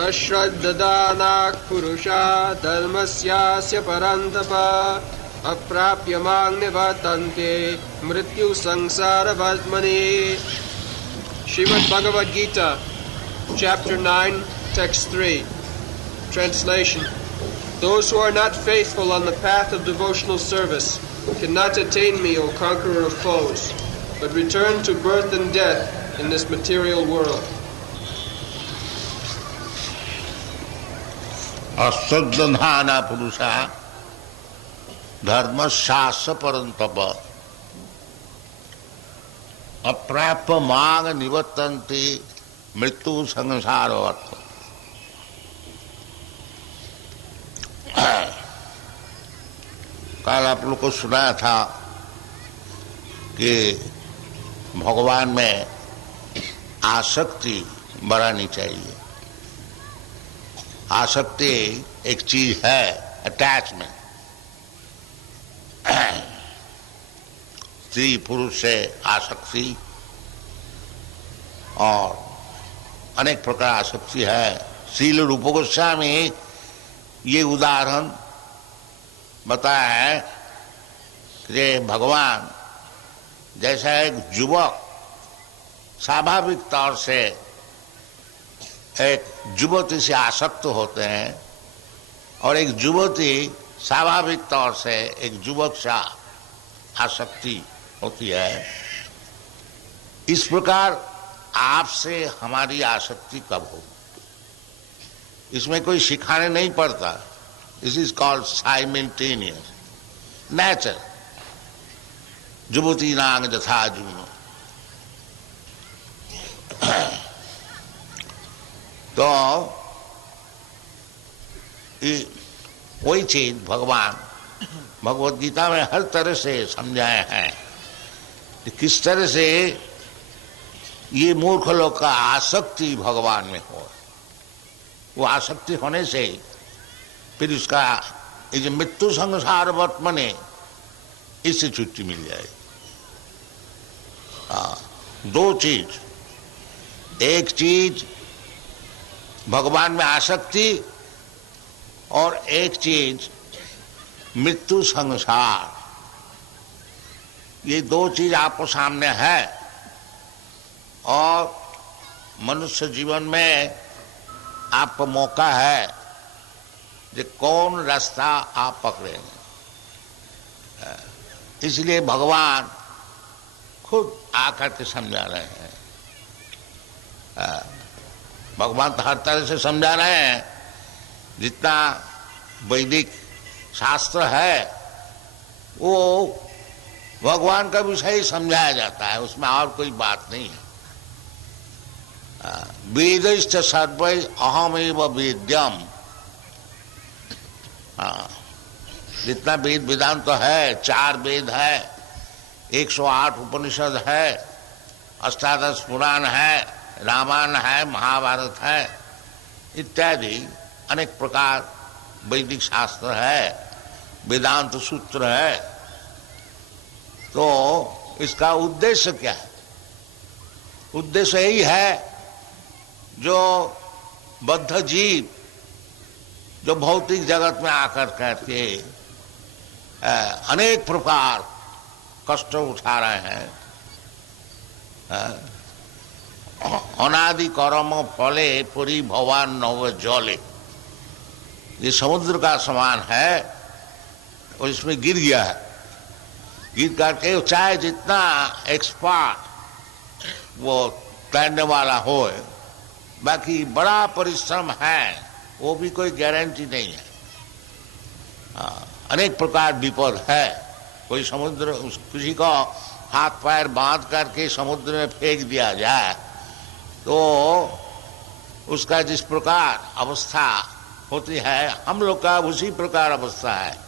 अश्रद्धदानाः पुरुषा धर्मस्यास्य परन्तप अप्राप्य मां निवर्तन्ते मृत्यु संसारवर्त्मनि. Srimad Bhagavad Gita, Chapter 9, Text 3. Translation. Those who are not faithful on the path of devotional service cannot attain me, O conqueror of foes, but return to birth and death in this material world. अश्रद्धधाना पुरुषा धर्मशास्त्र परंतप अप्राप्य मांग निवर्तन्ते मृत्यु संसारवत्. कल आप लोग को सुनाया था कि भगवान में आसक्ति बढ़ानी चाहिए. आसक्ति एक चीज है, अटैचमेंट. स्त्री पुरुष से आसक्ति और अनेक प्रकार आसक्ति है. श्रील रूप गोस्वामी ये उदाहरण बताया है कि भगवान जैसा एक युवक स्वाभाविक तौर से एक युवती से आसक्त होते हैं और एक युवती स्वाभाविक तौर से एक युवक से आसक्ति होती है, इस प्रकार आपसे हमारी आसक्ति कब हो, इसमें कोई सिखाने नहीं पड़ता. This is called simultaneous nature. युवती नांग जथा जुनो. तो वही चीज भगवान भगवद गीता में हर तरह से समझाए हैं कि किस तरह से ये मूर्ख लोग का आसक्ति भगवान में हो. वो आसक्ति होने से फिर उसका ये जो मृत्यु संसार वर्तमने इससे छुट्टी मिल जाएगी. दो चीज, एक चीज भगवान में आसक्ति और एक चीज मृत्यु संसार. ये दो चीज आपको सामने है और मनुष्य जीवन में आपको मौका है कि कौन रास्ता आप पकड़ेंगे. इसलिए भगवान खुद आकर के समझा रहे हैं. भगवान तो हर तरह से समझा रहे हैं. जितना वैदिक शास्त्र है वो भगवान का विषय ही समझाया जाता है, उसमें और कोई बात नहीं है. वेदैश्च सर्वै अहमेव वेद्यम. जितना वेद वेदांत तो है, 4 वेद है, 108 उपनिषद है, 18 पुराण है, रामायण है, महाभारत है, इत्यादि अनेक प्रकार वैदिक शास्त्र है, वेदांत सूत्र है. तो इसका उद्देश्य क्या है? उद्देश्य यही है जो बद्ध जीव जो भौतिक जगत में आकर करके अनेक प्रकार कष्ट उठा रहे हैं. अनादि कर्म फले पुरी भवान नव जले. ये समुद्र का समान है और इसमें गिर गया है. गिर करके चाहे जितना एक्सपर्ट वो तैरने वाला हो, बाकी बड़ा परिश्रम है, वो भी कोई गारंटी नहीं है. अनेक प्रकार विपद है. कोई समुद्र किसी को हाथ पैर बांध करके समुद्र में फेंक दिया जाए तो उसका जिस प्रकार अवस्था होती है, हम लोग का उसी प्रकार अवस्था है.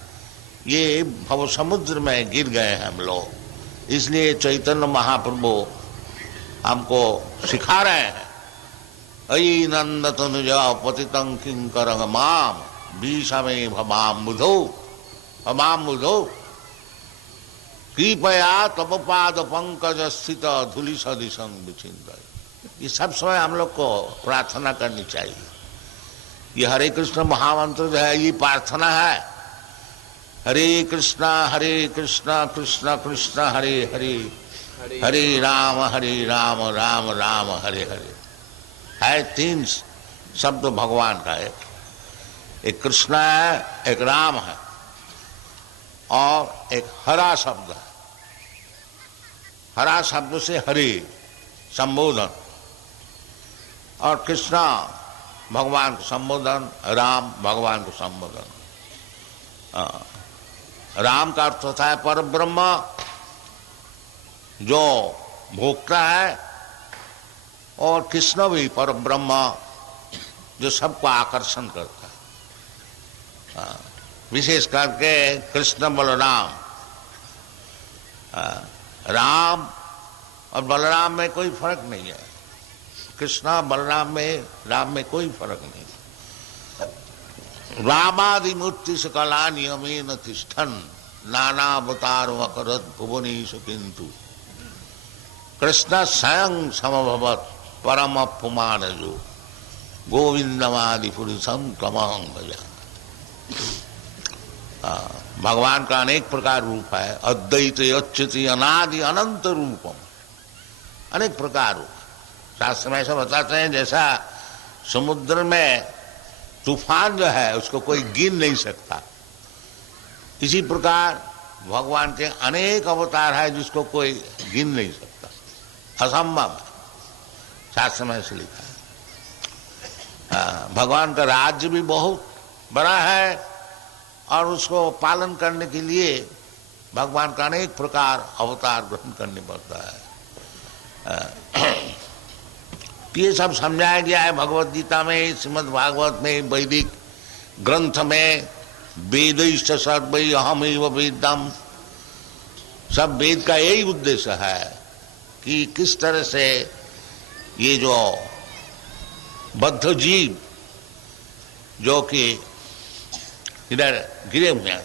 ये भव समुद्र में गिर गए हैं हम लोग. इसलिए चैतन्य महाप्रभु हमको सिखा रहे हैं, अयि नंद तनुज पतितं किंकरं माम बीषमे भमाम बुधो कृपया तब पाद पंकज स्थित धूलि सदिशं विचिंत. ये सब समय हम लोग को प्रार्थना करनी चाहिए ये हरे कृष्ण महामंत्र जो है, ये प्रार्थना है। हरे कृष्णा कृष्ण कृष्ण हरे हरे, हरे राम राम राम हरे हरे। है 3 शब्द भगवान का है, एक कृष्ण है, एक राम है और एक हरा शब्द है। हरा शब्द से हरे संबोधन, और कृष्णा भगवान को संबोधन, राम भगवान को संबोधन। राम का अर्थ होता है पर ब्रह्म, जो भोक्ता है, और कृष्ण भी पर ब्रह्म, जो सबको आकर्षण करता है। विशेष करके कृष्ण बलराम, राम और बलराम में कोई फर्क नहीं है। कृष्णा बलराम में, राम में कोई फर्क नहीं। रामादि मूर्ति सकला नियमेन तिष्ठन् नाना अवतार वकरत भुवनेषु किंतु कृष्ण स्वयं समभवत् परम पुमानजो गोविंदमादि पुरुषम तमहं भजामि। भगवान का अनेक प्रकार रूप है, अद्वैत अच्युत अनादि अनंत रूपम, अनेक प्रकार रूप। शास्त्र में ऐसा बताते हैं जैसा समुद्र में तूफान जो है उसको कोई गिन नहीं सकता, इसी प्रकार भगवान के अनेक अवतार है जिसको कोई गिन नहीं सकता, असंभव है। शास्त्र में ऐसे लिखा है। भगवान का राज्य भी बहुत बड़ा है और उसको पालन करने के लिए भगवान का अनेक प्रकार अवतार ग्रहण करने पड़ता है। ये सब समझाया गया है भगवत गीता में, श्रीमद् भागवत में, वैदिक ग्रंथ में। वेदैश्च सर्वै अहमैव वेद्यम्, सब वेद का यही उद्देश्य है कि किस तरह से ये जो बद्ध जीव जो कि इधर गिरे हुए हैं,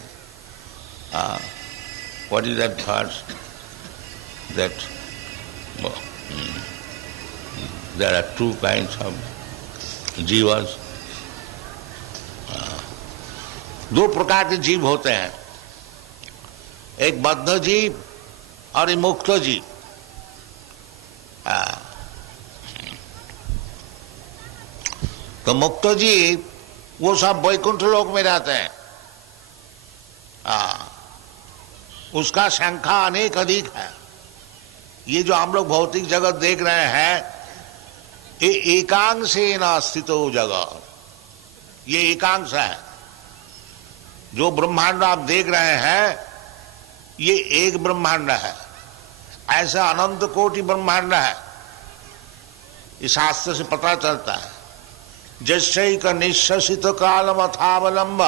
what is that first that there are 2 kinds of जीवस, 2 प्रकार के जीव होते हैं, एक बद्ध जीव और एक मुक्त जीव। तो मुक्त जीव वो सब वैकुंठ लोक में रहते हैं, उसका संख्या अनेक अधिक है। ये जो हम लोग भौतिक जगत देख रहे हैं, ये एकांशेन स्थितो जगत, ये एकांश है। जो ब्रह्मांड आप देख रहे हैं ये एक ब्रह्मांड है, ऐसा अनंत कोटि ब्रह्मांड है। इस शास्त्र से पता चलता है। जस्यैक निश्वसित कालम अथावलंब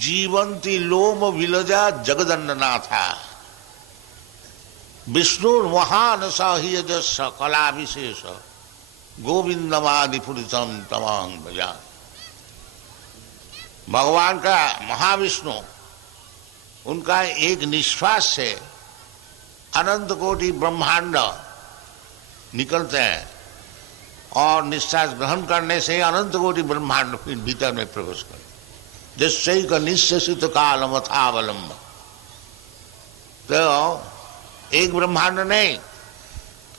जीवंती लोम विलजा जगदन्ननाथा विष्णु महान साहियजस कला विशेष गोविंदमादि पुरुषम तमहं भजामि। भगवान का महाविष्णु, उनका एक निश्वास से अनंत कोटि ब्रह्मांड निकलते हैं और निश्वास ग्रहण करने से अनंत कोटि ब्रह्मांड फिर भीतर में प्रवेश करते। जस्यैक निश्वसित कालम अथावलंब, तो एक ब्रह्मांड नहीं,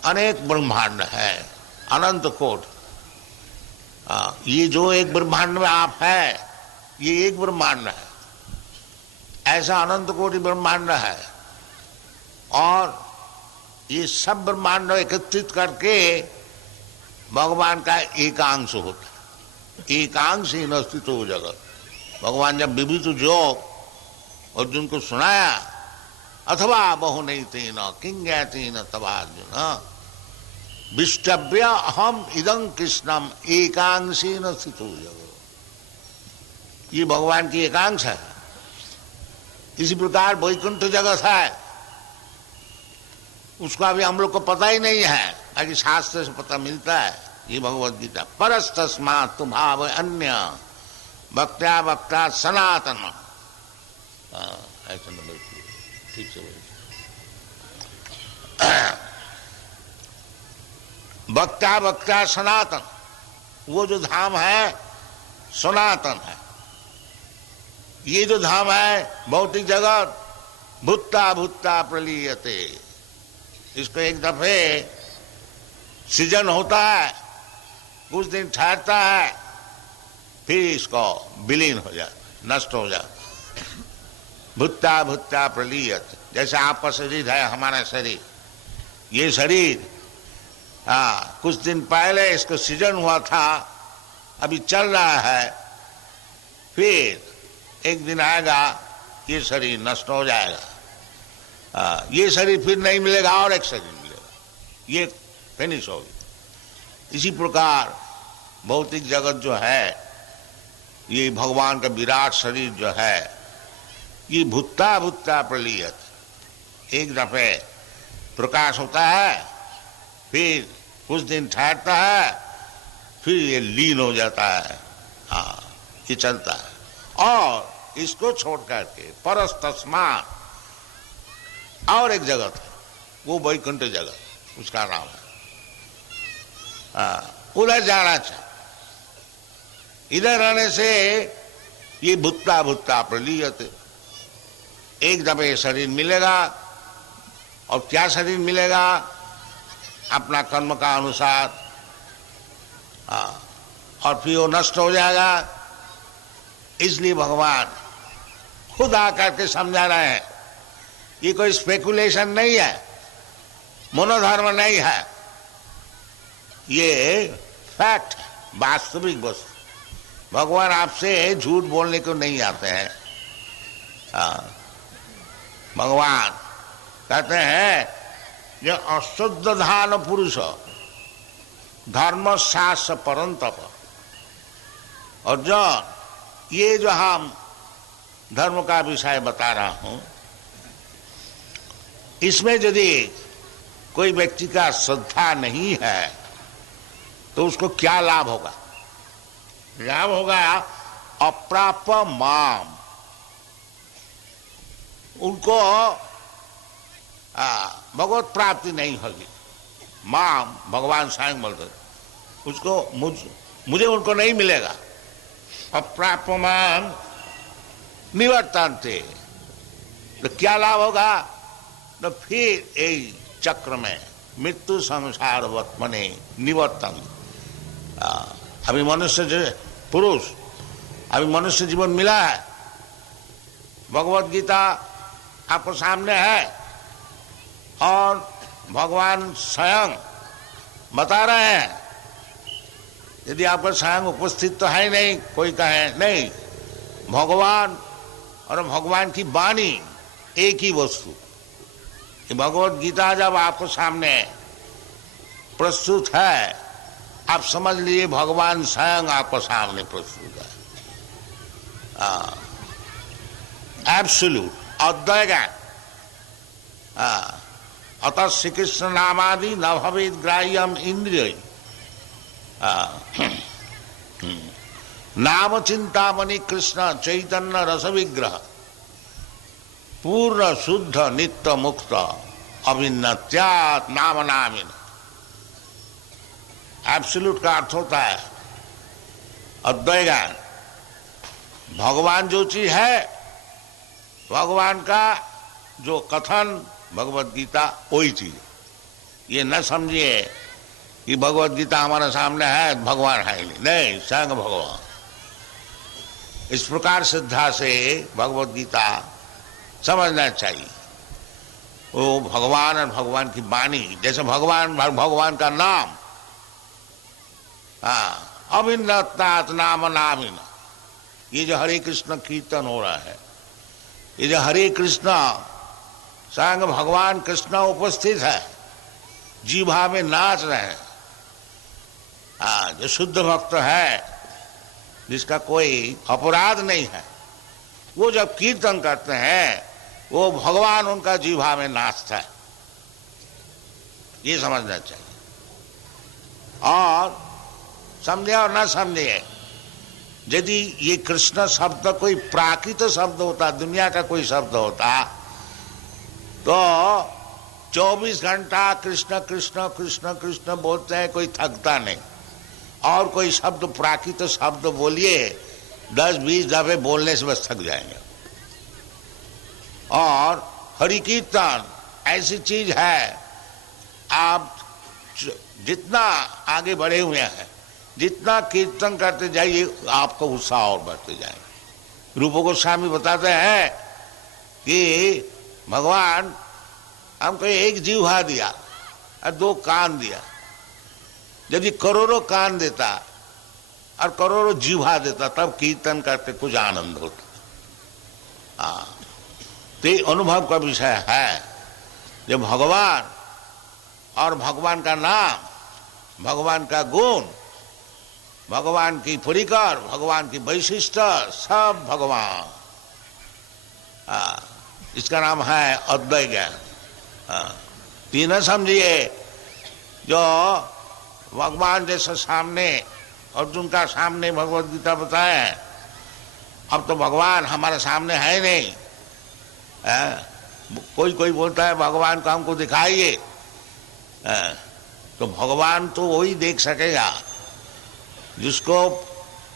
अनेक ब्रह्मांड है, अनंत कोट। ये जो एक ब्रह्मांड में आप है, ये एक ब्रह्मांड है, ऐसा अनंत कोटि ब्रह्मांड है। और ये सब ब्रह्मांड एकत्रित करके भगवान का एकांश होता है। एकांश ही नस्तित हो जगत। भगवान जब विविध जोग अर्जुन को सुनाया, अथवा बहु नहीं तेन किंगैतेन तवार्जुन विष्टव्य अहम इदं कृष्णम एकांशेन स्थितो जगत। ये भगवान की एकांश है। इसी प्रकार वैकुंठ जगत है, उसका भी हम लोग को पता ही नहीं है, आगे शास्त्र से पता मिलता है। ये भगवत गीता परस्तस्मात् तु भाव अन्य भक्त्या भक्ता सनातन, ऐसा नंबर ठीक से भक्त्या भक्त्या सनातन, वो जो धाम है सनातन है। ये जो धाम है भौतिक जगत, भूता भूता प्रलीयते, इसको एक दफे सृजन होता है, कुछ दिन ठहरता है, फिर इसको विलीन हो जाता, नष्ट हो जाता। भूता भूता प्रलीयते, जैसे आपका शरीर है, हमारा शरीर, ये शरीर कुछ दिन पहले इसको सृजन हुआ था, अभी चल रहा है, फिर एक दिन आएगा ये शरीर नष्ट हो जाएगा। ये शरीर फिर नहीं मिलेगा और एक शरीर मिलेगा, ये फिनिश होगी। इसी प्रकार भौतिक जगत जो है, ये भगवान का विराट शरीर जो है, ये भूता भूता प्रलीयत, एक दफे प्रकाश होता है, फिर कुछ दिन ठहरता है, फिर ये लीन हो जाता है। ये चलता है। और इसको छोड़ करके परस्तस्मात् और एक जगत है, वो वैकुंठ जगत, उसका नाम है, उधर जाना चाहिए। इधर रहने से ये भूता भूता प्रलीयते, एक दफे शरीर मिलेगा, और क्या शरीर मिलेगा? अपना कर्म का अनुसार, और फिर वो नष्ट हो जाएगा। इसलिए भगवान खुद आकर के समझा रहे हैं, ये कोई स्पेकुलेशन नहीं है, मनोधर्म नहीं है, ये फैक्ट, वास्तविक वस्तु। भगवान आपसे झूठ बोलने को नहीं आते हैं। भगवान कहते हैं, जो अशुद्ध धान पुरुष धर्म शास्त्र परंतप, और जो ये जो हम धर्म का विषय बता रहा हूं, इसमें यदि कोई व्यक्ति का श्रद्धा नहीं है तो उसको क्या लाभ होगा? लाभ होगा अप्राप माम, उनको भगवत प्राप्ति नहीं होगी। माम भगवान स्वयं बोलते, उसको मुझे उनको नहीं मिलेगा। अप्राप माम निवर्तन्ते, तो क्या लाभ होगा? तो फिर यही चक्र में मृत्यु संसार वर्तमने निवर्तन। अभी मनुष्य पुरुष, अभी मनुष्य जीवन मिला है, भगवत गीता आपको सामने है, और भगवान स्वयं बता रहे हैं। यदि आपका स्वयं उपस्थित तो है नहीं, कोई कहे नहीं, भगवान और भगवान की वाणी एक ही वस्तु। भगवत गीता जब आपको सामने प्रस्तुत है, आप समझ लीजिए भगवान स्वयं आपको सामने प्रस्तुत है। एब्सोल्यूट अद्वय ज्ञान। अतः श्री कृष्ण नामादि न भवेद ग्राह्यम इंद्रिय, नाम चिंतामणि कृष्ण चैतन्य रस विग्रह, पूर्ण शुद्ध नित्य मुक्त अभिन्नत्यात् नाम नामिन। एब्सोल्यूट का अर्थ होता है अद्वय ज्ञान। भगवान जो चीज है, भगवान का जो कथन भगवत गीता वही चीज। ये न समझिए कि भगवत गीता हमारे सामने है, भगवान है नहीं, स्वयं भगवान। इस प्रकार श्रद्धा से भगवत गीता समझना चाहिए। वो भगवान और भगवान की वाणी, जैसे भगवान का नाम, अभिन्नतात् नाम नामिन। ये जो हरे कृष्ण कीर्तन हो रहा है, ये जो हरे कृष्ण, स्वयं भगवान कृष्ण उपस्थित है, जीवा में नाच रहे हैं। जो शुद्ध भक्त है, जिसका कोई अपराध नहीं है, वो जब कीर्तन करते हैं, वो भगवान उनका जीवा में नाचता है। ये समझना चाहिए। और समझे और ना समझे, यदि ये कृष्ण शब्द कोई प्राकृत शब्द होता, दुनिया का कोई शब्द होता, तो 24 घंटा कृष्ण कृष्ण कृष्ण कृष्ण बोलते हैं, कोई थकता नहीं। और कोई शब्द प्राकृत शब्द बोलिए, 10-20 दफे बोलने से बस थक जाएंगे। और हरि कीर्तन ऐसी चीज है, आप जितना आगे बढ़े हुए हैं, जितना कीर्तन करते जाइए आपका उत्साह और बढ़ते जाएगा। रूप गोस्वामी बताते हैं कि भगवान हमको एक जीवा दिया और 2 कान दिया। यदि करोड़ों कान देता और करोड़ों जीवा देता तब कीर्तन करते कुछ आनंद होता। तो अनुभव का विषय है, जब भगवान और भगवान का नाम, भगवान का गुण, भगवान की परिकर, भगवान की वैशिष्ट, सब भगवान, इसका नाम है अद्वैत ज्ञान। तीन समझिए, जो भगवान जैसे सामने अर्जुन का सामने भगवत गीता बताए, अब तो भगवान हमारे सामने है नहीं। कोई कोई बोलता है भगवान को हमको दिखाइए, तो भगवान तो वही देख सकेगा जिसको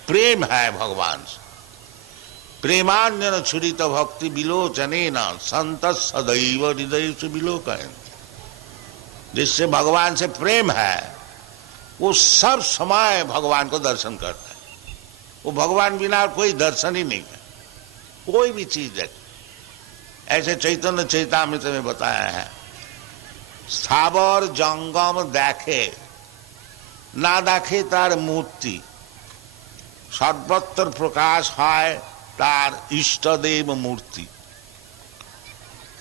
प्रेम है भगवान से। प्रेमान्यन छुरित भक्ति विलोचनेन संत सदैव हृदय से विलोकन। जिससे भगवान से प्रेम है वो सब समय भगवान को दर्शन करता है। वो भगवान बिना कोई दर्शन ही नहीं है, कोई भी चीज है। ऐसे चैतन्य चैतामृत में बताया है, स्थावर जंगम देखे ना देखे तार मूर्ति, सर्वत्र प्रकाश है तार इष्टदेव मूर्ति।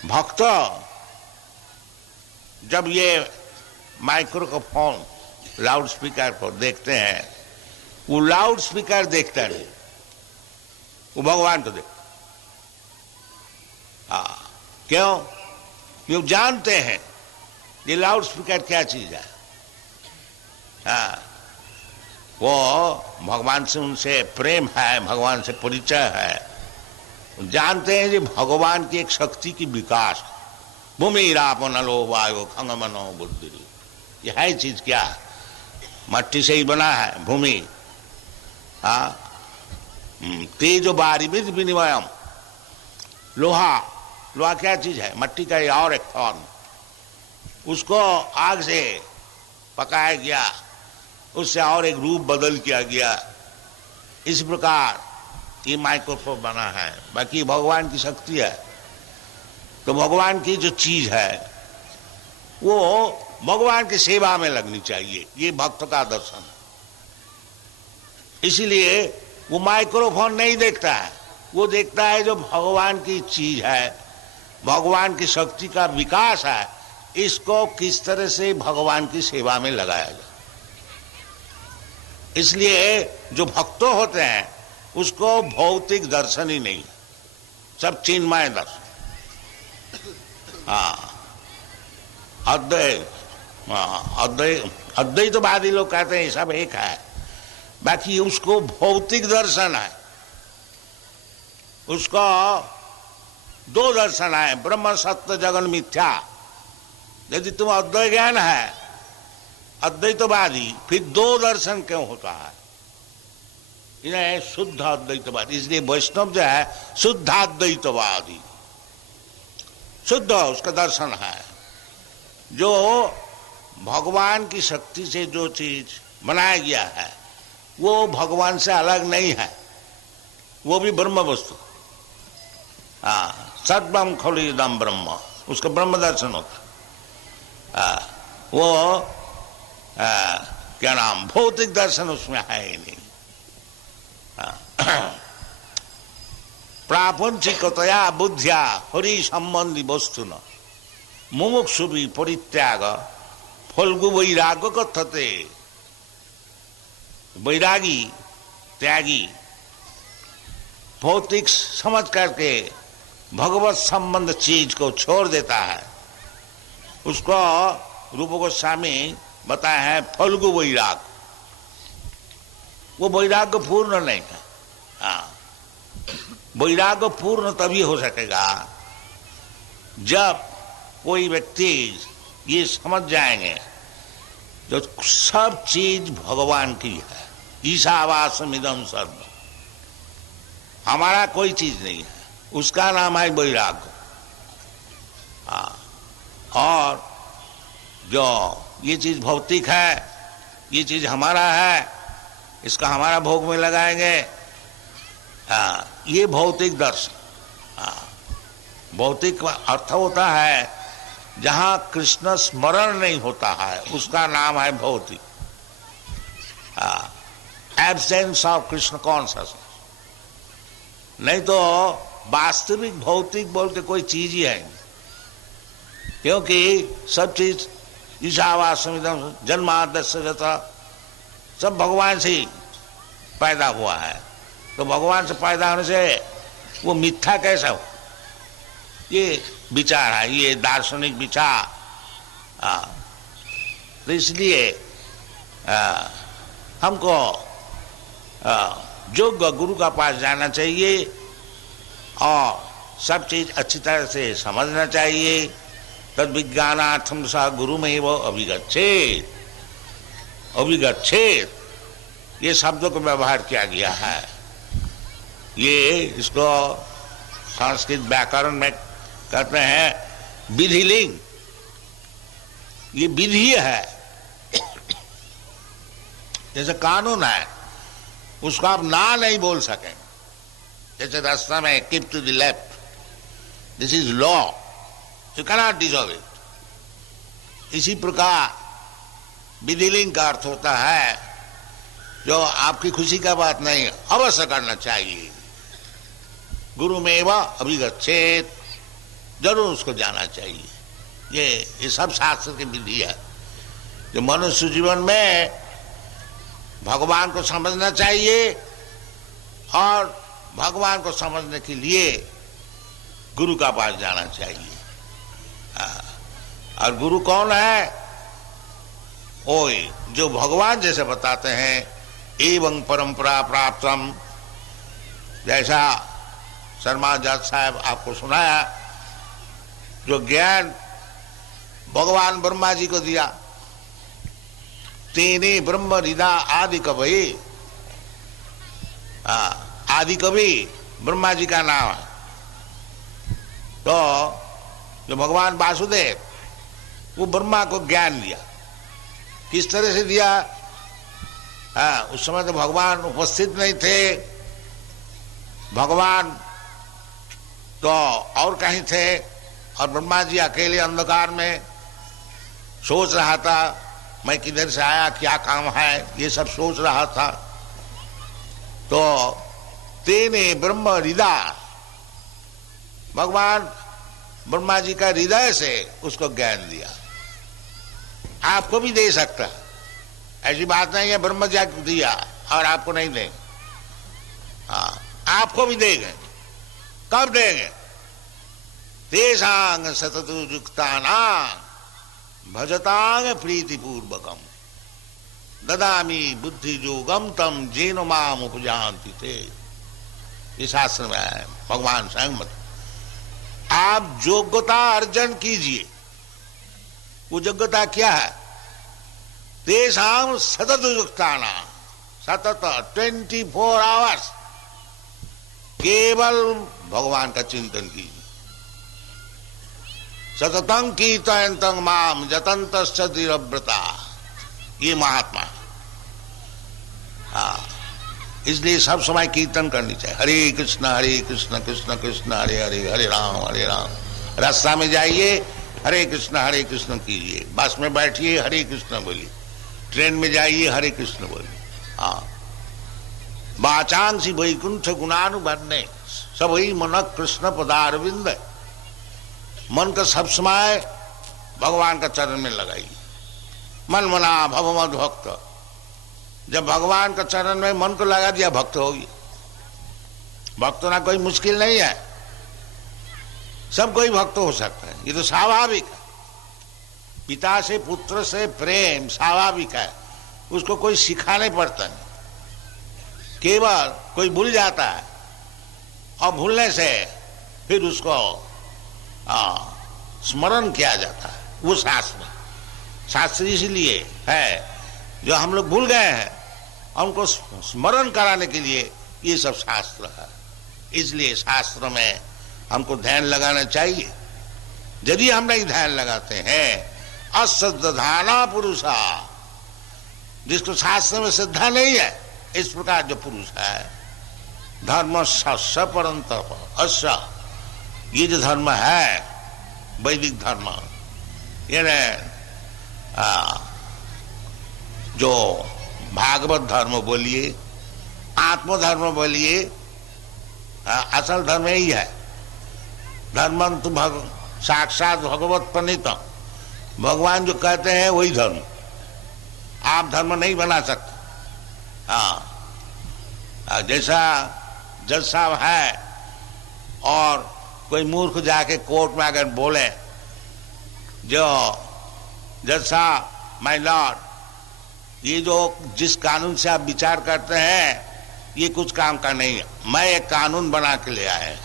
भक्त जब ये माइक्रोफोन लाउड स्पीकर को देखते हैं, वो लाउड स्पीकर देखता नहीं, वो भगवान को देखता। क्यों? क्यों जानते हैं ये लाउड स्पीकर क्या चीज है। वो भगवान से उनसे प्रेम है, भगवान से परिचय है, जानते हैं ये भगवान की एक शक्ति की विकास। भूमि रापन लो वायु खंगमनो बुद्धि, ये है चीज क्या? मट्टी से ही बना है भूमि। तेजो बारिमित विनिमयम, लोहा, लोहा क्या चीज है? मट्टी का और एक फॉर्म, उसको आग से पकाया गया, उससे और एक रूप बदल किया गया। इस प्रकार ये माइक्रोफोन बना है। बाकी भगवान की शक्ति है। तो भगवान की जो चीज है वो भगवान की सेवा में लगनी चाहिए, ये भक्त का दर्शन। इसीलिए वो माइक्रोफोन नहीं देखता है, वो देखता है जो भगवान की चीज है, भगवान की शक्ति का विकास है, इसको किस तरह से भगवान की सेवा में लगाया जाए। इसलिए जो भक्त होते हैं उसको भौतिक दर्शन ही नहीं, सब चिन्मय दर्शन। अद्वैतवादी लोग कहते हैं सब एक है, बाकी उसको भौतिक दर्शन है, उसको 2 दर्शन है, ब्रह्म सत्य जगन मिथ्या। यदि तुम अद्वैत ज्ञान है, अद्वैतवादी, फिर 2 दर्शन क्यों होता है? इन्हें शुद्ध अद्वैतवादी, इसलिए वैष्णव जो है शुद्धाद्वैतवादी, शुद्ध उसका दर्शन है। जो भगवान की शक्ति से जो चीज बनाया गया है वो भगवान से अलग नहीं है, वो भी ब्रह्म वस्तु। सद्ब्रह्म खलुदम ब्रह्म, उसका ब्रह्म दर्शन होता। वो क्या नाम, भौतिक दर्शन उसमें है ही नहीं। प्रापंचिकतया बुद्धिया हरि संबंधी वस्तु न मुमुक्षु भी परित्याग फल्गु वैराग्य कथते। वैरागी, त्यागी, भौतिक समझ करके भगवत संबंध चीज को छोड़ देता है, उसको रूप गोस्वामी बताया है फल्गु वैराग। वो वैराग्य पूर्ण नहीं है। वैराग्य पूर्ण तभी हो सकेगा जब कोई व्यक्ति ये समझ जाएंगे तो सब चीज भगवान की है। ईशावास्यमिदं सर्वम्, हमारा कोई चीज नहीं है, उसका नाम है वैराग्य। और जो ये चीज भौतिक है, ये चीज हमारा है, इसका हमारा भोग में लगाएंगे, ये भौतिक दर्शन। भौतिक अर्थ होता है जहां कृष्ण स्मरण नहीं होता है, उसका नाम है भौतिक। Absence of Krishna consciousness. नहीं तो वास्तविक भौतिक बोल के कोई चीज ही है नहीं, क्योंकि सब चीज ईशावास्यमिदं जन्माद्यस्य यथा, सब भगवान से ही पैदा हुआ है। तो भगवान से पैदा होने से वो मिथ्या कैसा हो? ये विचार है, ये दार्शनिक विचार। तो इसलिए हमको योग्य गुरु का पास जाना चाहिए और सब चीज अच्छी तरह से समझना चाहिए। तद विज्ञानार्थम सा गुरु में वो अभिगच्छेत, अभिगच्छेत ये शब्दों को व्यवहार किया गया है। ये इसको संस्कृत व्याकरण में कहते हैं विधिलिंग। ये विधि है, जैसे कानून है, उसको आप ना नहीं बोल सकें। जैसे रास्ता में keep to the left, this is law, you cannot disobey it. इसी प्रकार विधिलिंग का अर्थ होता है जो आपकी खुशी का बात नहीं, अवश्य करना चाहिए। गुरु में व अभिगच्छेत, जरूर उसको जाना चाहिए। ये सब शास्त्र की विधि है। जो मनुष्य जीवन में भगवान को समझना चाहिए और भगवान को समझने के लिए गुरु का पास जाना चाहिए। और गुरु कौन है? ओए जो भगवान जैसे बताते हैं, एवं परंपरा प्राप्तम, जैसा शर्मा जज साहब आपको सुनाया, जो ज्ञान भगवान ब्रह्मा जी को दिया, तेने ब्रह्म हृदा आदि कवि। आदि कवि ब्रह्मा जी का नाम है। तो जो भगवान वासुदेव, वो ब्रह्मा को ज्ञान दिया। किस तरह से दिया? उस समय तो भगवान उपस्थित नहीं थे, भगवान तो और कहीं थे, और ब्रह्मा जी अकेले अंधकार में सोच रहा था, मैं किधर से आया, क्या काम है, ये सब सोच रहा था। तो तेने ब्रह्म हृदय, भगवान ब्रह्मा जी का हृदय से उसको ज्ञान दिया। आपको भी दे सकता, ऐसी बात नहीं है ब्रह्म जी को दिया और आपको नहीं देंगे। आपको भी देंगे। कब देंगे? तेषांग सततु युक्तानां भजतांग प्रीतिपूर्वकम ददामि बुद्धि योगम तम जेन माम उपजानति ते। ये शास्त्र में है, भगवान स्वयं बता। आप योग्यता अर्जन कीजिए। वो योग्यता क्या है? तेषां सतत युक्तानां, सतत 24 आवर्स केवल भगवान का चिंतन कीजिए। सततं कीर्तयन्तं माम जतन्तश्च दृढ़व्रता, ये महात्मा। इसलिए सब समय कीर्तन करनी चाहिए। हरे कृष्ण कृष्ण कृष्ण हरे हरे, हरे राम। रास्ता में जाइए हरे कृष्ण कीजिए, बस में बैठिए हरे कृष्ण बोलिए, ट्रेन में जाइए हरे कृष्ण बोलिए। वाचांसी वैकुंठ गुणानुबन्ने सभी मन कृष्ण पदारविंद। मन का सब समय भगवान का चरण में लगाइए। मन मना भव मद भक्त। जब भगवान का चरण में मन को लगा दिया, भक्त होगी। भक्त होना कोई मुश्किल नहीं है, सब कोई भक्त हो सकता है, ये तो स्वाभाविक है। पिता से पुत्र से प्रेम स्वाभाविक है, उसको कोई सिखाने पड़ता नहीं। केवल कोई भूल जाता है और भूलने से फिर उसको स्मरण किया जाता है। वो शास्त्र शास्त्र इसलिए है जो हम लोग भूल गए हैं, और उनको स्मरण कराने के लिए ये सब शास्त्र है। इसलिए शास्त्र में हमको ध्यान लगाना चाहिए। यदि हम नहीं ध्यान लगाते हैं, असद्धाना पुरुषा, जिसको शास्त्र में श्रद्धा नहीं है, इस प्रकार जो पुरुष है, धर्म सपरंतर अश्र, ये जो धर्म है वैदिक धर्म, यानी जो भागवत धर्म बोलिए, आत्मधर्म बोलिए, असल धर्म यही है। धर्मंतु साक्षात भगवत प्रणीत, भगवान जो कहते हैं वही धर्म, आप धर्म नहीं बना सकते। जैसा जज साहब है और कोई मूर्ख जाके कोर्ट में अगर बोले, जो जज साहब, माय लॉर्ड, ये जो जिस कानून से आप विचार करते हैं ये कुछ काम का नहीं है, मैं एक कानून बना के ले आया,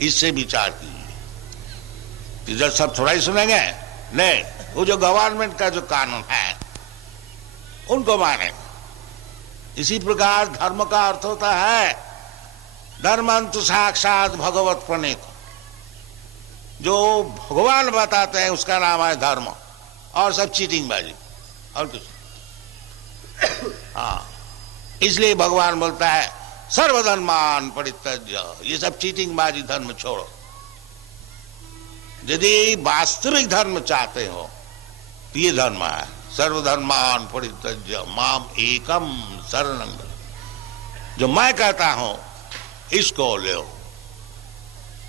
इससे विचार कीजिए। जज साहब थोड़ा ही सुनेंगे? नहीं, वो जो गवर्नमेंट का जो कानून है उनको माने। इसी प्रकार धर्म का अर्थ होता है धर्मंतु साक्षात भगवत प्रणीत, जो भगवान बताते हैं उसका नाम है धर्म, और सब चीटिंगबाजी और कुछ। हाँ, इसलिए भगवान बोलता है सर्वधर्मान परित्यज्य, ये सब चीटिंगबाजी धर्म छोड़ो। यदि वास्तविक धर्म चाहते हो तो ये धर्म है, सर्वधर्मान परित्यज्य माम एकम शरणं व्रज, जो मैं कहता हूं इसको ले,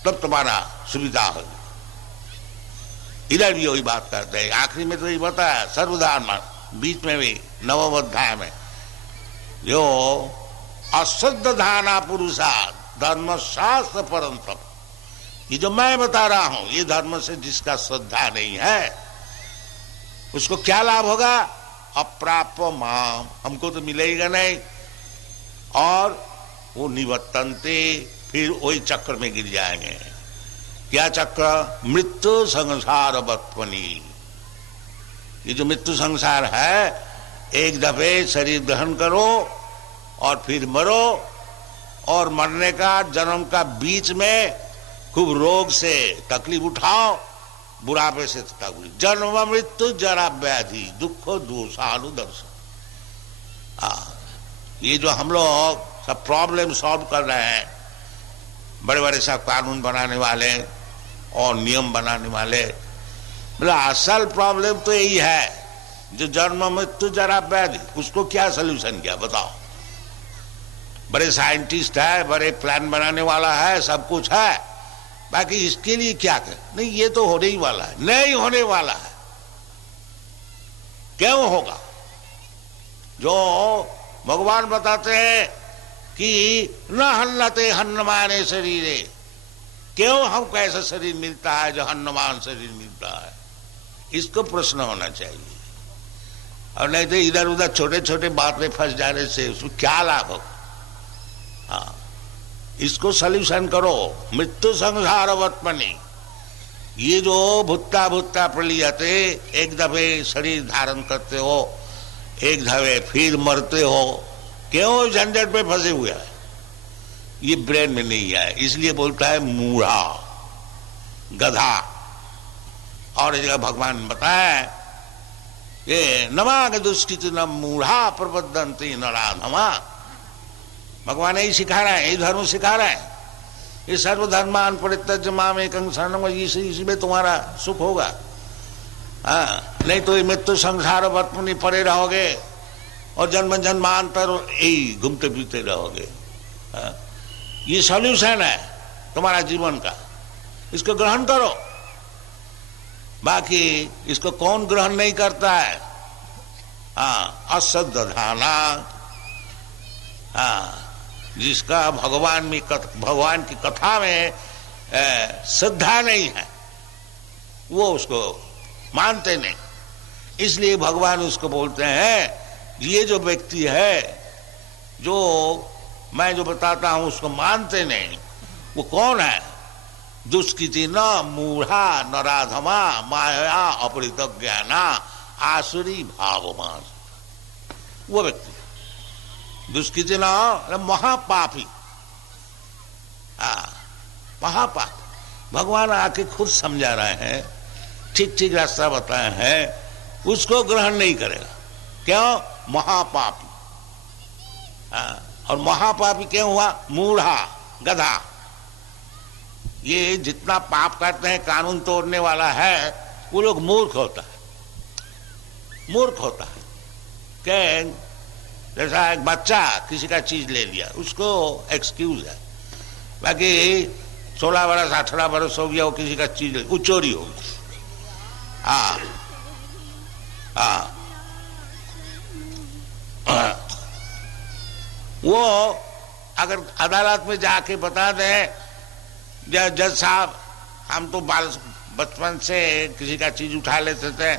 तब तुम्हारा सुविधा होगी। इधर भी वही बात करते हैं, आखिरी में तो यही बताया सर्वधर्म, बीच में भी नवम अध्याय में, जो अश्रद्धाना पुरुषा धर्म शास्त्र परंतप, ये जो मैं बता रहा हूं ये धर्म से जिसका श्रद्धा नहीं है उसको क्या लाभ होगा? अप्राप्य माम, हमको तो मिलेगा नहीं, और वो निवर्तन्ते, फिर वही चक्र में गिर जाएंगे। क्या चक्र? मृत्यु संसार बत्पनी। ये जो मृत्यु संसार है, एक दफे शरीर ग्रहण करो और फिर मरो, और मरने का जन्म का बीच में खूब रोग से तकलीफ उठाओ, बुढ़ापे से तकलीफ, जन्म मृत्यु जरा व्याधि दुखो दोषानुदर्शन। ये जो हम लोग सब प्रॉब्लम सॉल्व कर रहे हैं, बड़े बड़े सब कानून बनाने वाले और नियम बनाने वाले, मतलब असल प्रॉब्लम तो यही है, जो जन्म मृत्यु जरा व्याधि, उसको क्या सोल्यूशन किया बताओ? बड़े साइंटिस्ट है, बड़े प्लान बनाने वाला है, सब कुछ है, बाकी इसके लिए क्या कर? नहीं, ये तो होने ही वाला है, नहीं होने वाला है। क्यों होगा? जो भगवान बताते हैं कि न हन्नते हन्नमाने शरीरे, क्यों हमको ऐसा शरीर मिलता है जो हन्नमान शरीर मिलता है? इसको प्रश्न होना चाहिए, और नहीं तो इधर उधर छोटे छोटे बात में फंस जाने से उसको क्या लाभ होगा? हाँ, इसको सॉल्यूशन करो। मृत्यु संसार वर्तमनी, ये जो भुट्टा भुट्टा प्रलियते, एक दफे शरीर धारण करते हो, एक दफे फिर मरते हो, क्यों झंझट पे फंसे हुए हैं? ये ब्रेन में नहीं है, इसलिए बोलता है मूढ़ा, गधा। और जगह भगवान बताया ये नमाग दुष्कृत न मूढ़ा प्रबद्धन्ति नराधमा, भगवान यही सिखा रहे हैं, यही धर्म सिखा रहे हैं। ये सर्वधर्मान परित्यज्य माम एकं शरणं, इसी में तुम्हारा सुख होगा। हाँ, नहीं तो ये मृत्यु संसार वर्तमनी पड़े रहोगे और जन्म जन्मांतर यही घूमते फिरते रहोगे। हाँ, ये सॉल्यूशन है तुम्हारा जीवन का, इसको ग्रहण करो। बाकी इसको कौन ग्रहण नहीं करता है? हाँ, असद्धाना, हाँ, जिसका भगवान की कथा में श्रद्धा नहीं है, वो उसको मानते नहीं। इसलिए भगवान उसको बोलते हैं ये जो व्यक्ति है, जो मैं जो बताता हूं उसको मानते नहीं, वो कौन है? दुष्कृति न मूढ़ा नराधमा माया अपरित ज्ञाना आसुरी भावमान, वो व्यक्ति दुष्कृति न महापापी, महापाप। भगवान आके खुद समझा रहे हैं, ठीक ठीक रास्ता बताए हैं, उसको ग्रहण नहीं करेगा। क्यों? महापापी। और महापापी क्यों हुआ? मूढ़ा, गधा। ये जितना पाप करते हैं, कानून तोड़ने वाला है, वो लोग मूर्ख होता है, मूर्ख होता है। क्या? जैसा एक बच्चा किसी का चीज ले लिया, उसको एक्सक्यूज है, बाकी 16 बरस 18 बरस हो गया, वो किसी का चीज ले, वो चोरी हो गई। वो अगर अदालत में जाके बता दें, जज साहब हम तो बचपन से किसी का चीज उठा लेते थे,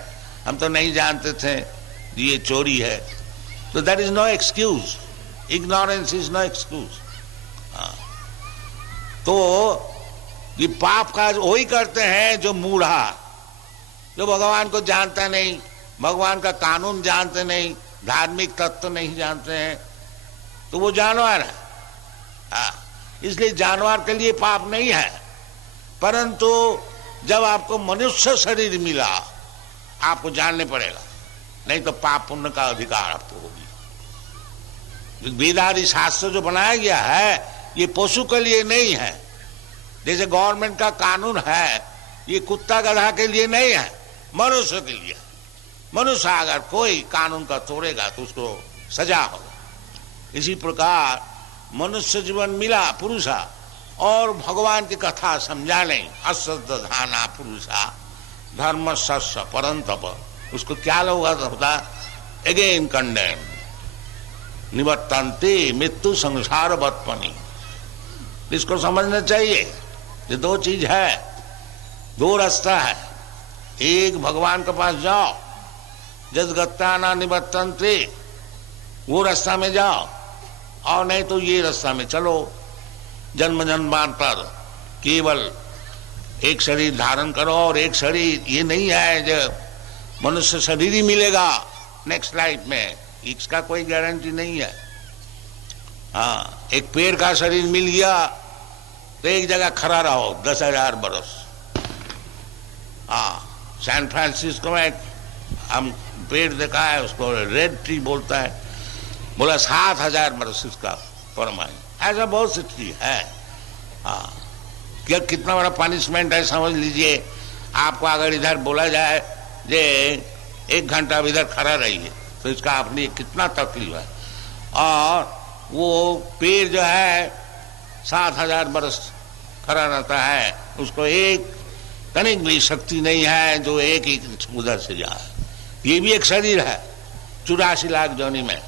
हम तो नहीं जानते थे ये चोरी है, तो that is no excuse, ignorance is no excuse. तो ये पाप का वही करते हैं जो मूढ़ा, जो भगवान को जानता नहीं, भगवान का कानून जानते नहीं, धार्मिक तत्व नहीं जानते हैं, तो वो जानवर है। इसलिए जानवर के लिए पाप नहीं है, परंतु जब आपको मनुष्य शरीर मिला, आपको जानने पड़ेगा, नहीं तो पाप पुण्य का अधिकार आपको होगी। वेदादि शास्त्र जो बनाया गया है, ये पशु के लिए नहीं है। जैसे गवर्नमेंट का कानून है, ये कुत्ता गधा के लिए नहीं है, मनुष्य के लिए। मनुष्य अगर कोई कानून का तोड़ेगा तो उसको सजा होगा। इसी प्रकार मनुष्य जीवन मिला पुरुषा, और भगवान की कथा समझा नहीं, अश्रद्धाना पुरुषा धर्म सस्य परंतप, उसको क्या होता? अगेन कंडेम निवर्तन्ते मृत्यु संसार वर्तमनि। इसको समझना चाहिए। ये दो चीज है, दो रास्ता है। एक भगवान के पास जाओ, जदगत्ताना निवर्तन्ते, वो रास्ता में जाओ, और नहीं तो ये रास्ता में चलो। जन्म जन्मांतर केवल एक शरीर धारण करो, और एक शरीर ये नहीं है जो मनुष्य शरीर ही मिलेगा नेक्स्ट लाइफ में, इसका कोई गारंटी नहीं है। हाँ, एक पेड़ का शरीर मिल गया तो एक जगह खड़ा रहो 10,000 बरस। हाँ, सैन फ्रांसिस्को में हम पेड़ देखा है, उसको रेड ट्री बोलता है, बोला 7,000 बरस इसका परमायु। ऐसा बहुत सी चीज है। हाँ, क्या कितना बड़ा पनिशमेंट है समझ लीजिए। आपको अगर इधर बोला जाए जे 1 घंटा इधर खड़ा रहिए, तो इसका अपनी कितना तकलीफ है। और वो पेड़ जो है 7,000 बरस खड़ा रहता है, उसको एक तनिक भी शक्ति नहीं है जो एक उधर से जाए। ये भी एक शरीर है 84 लाख जोनी में,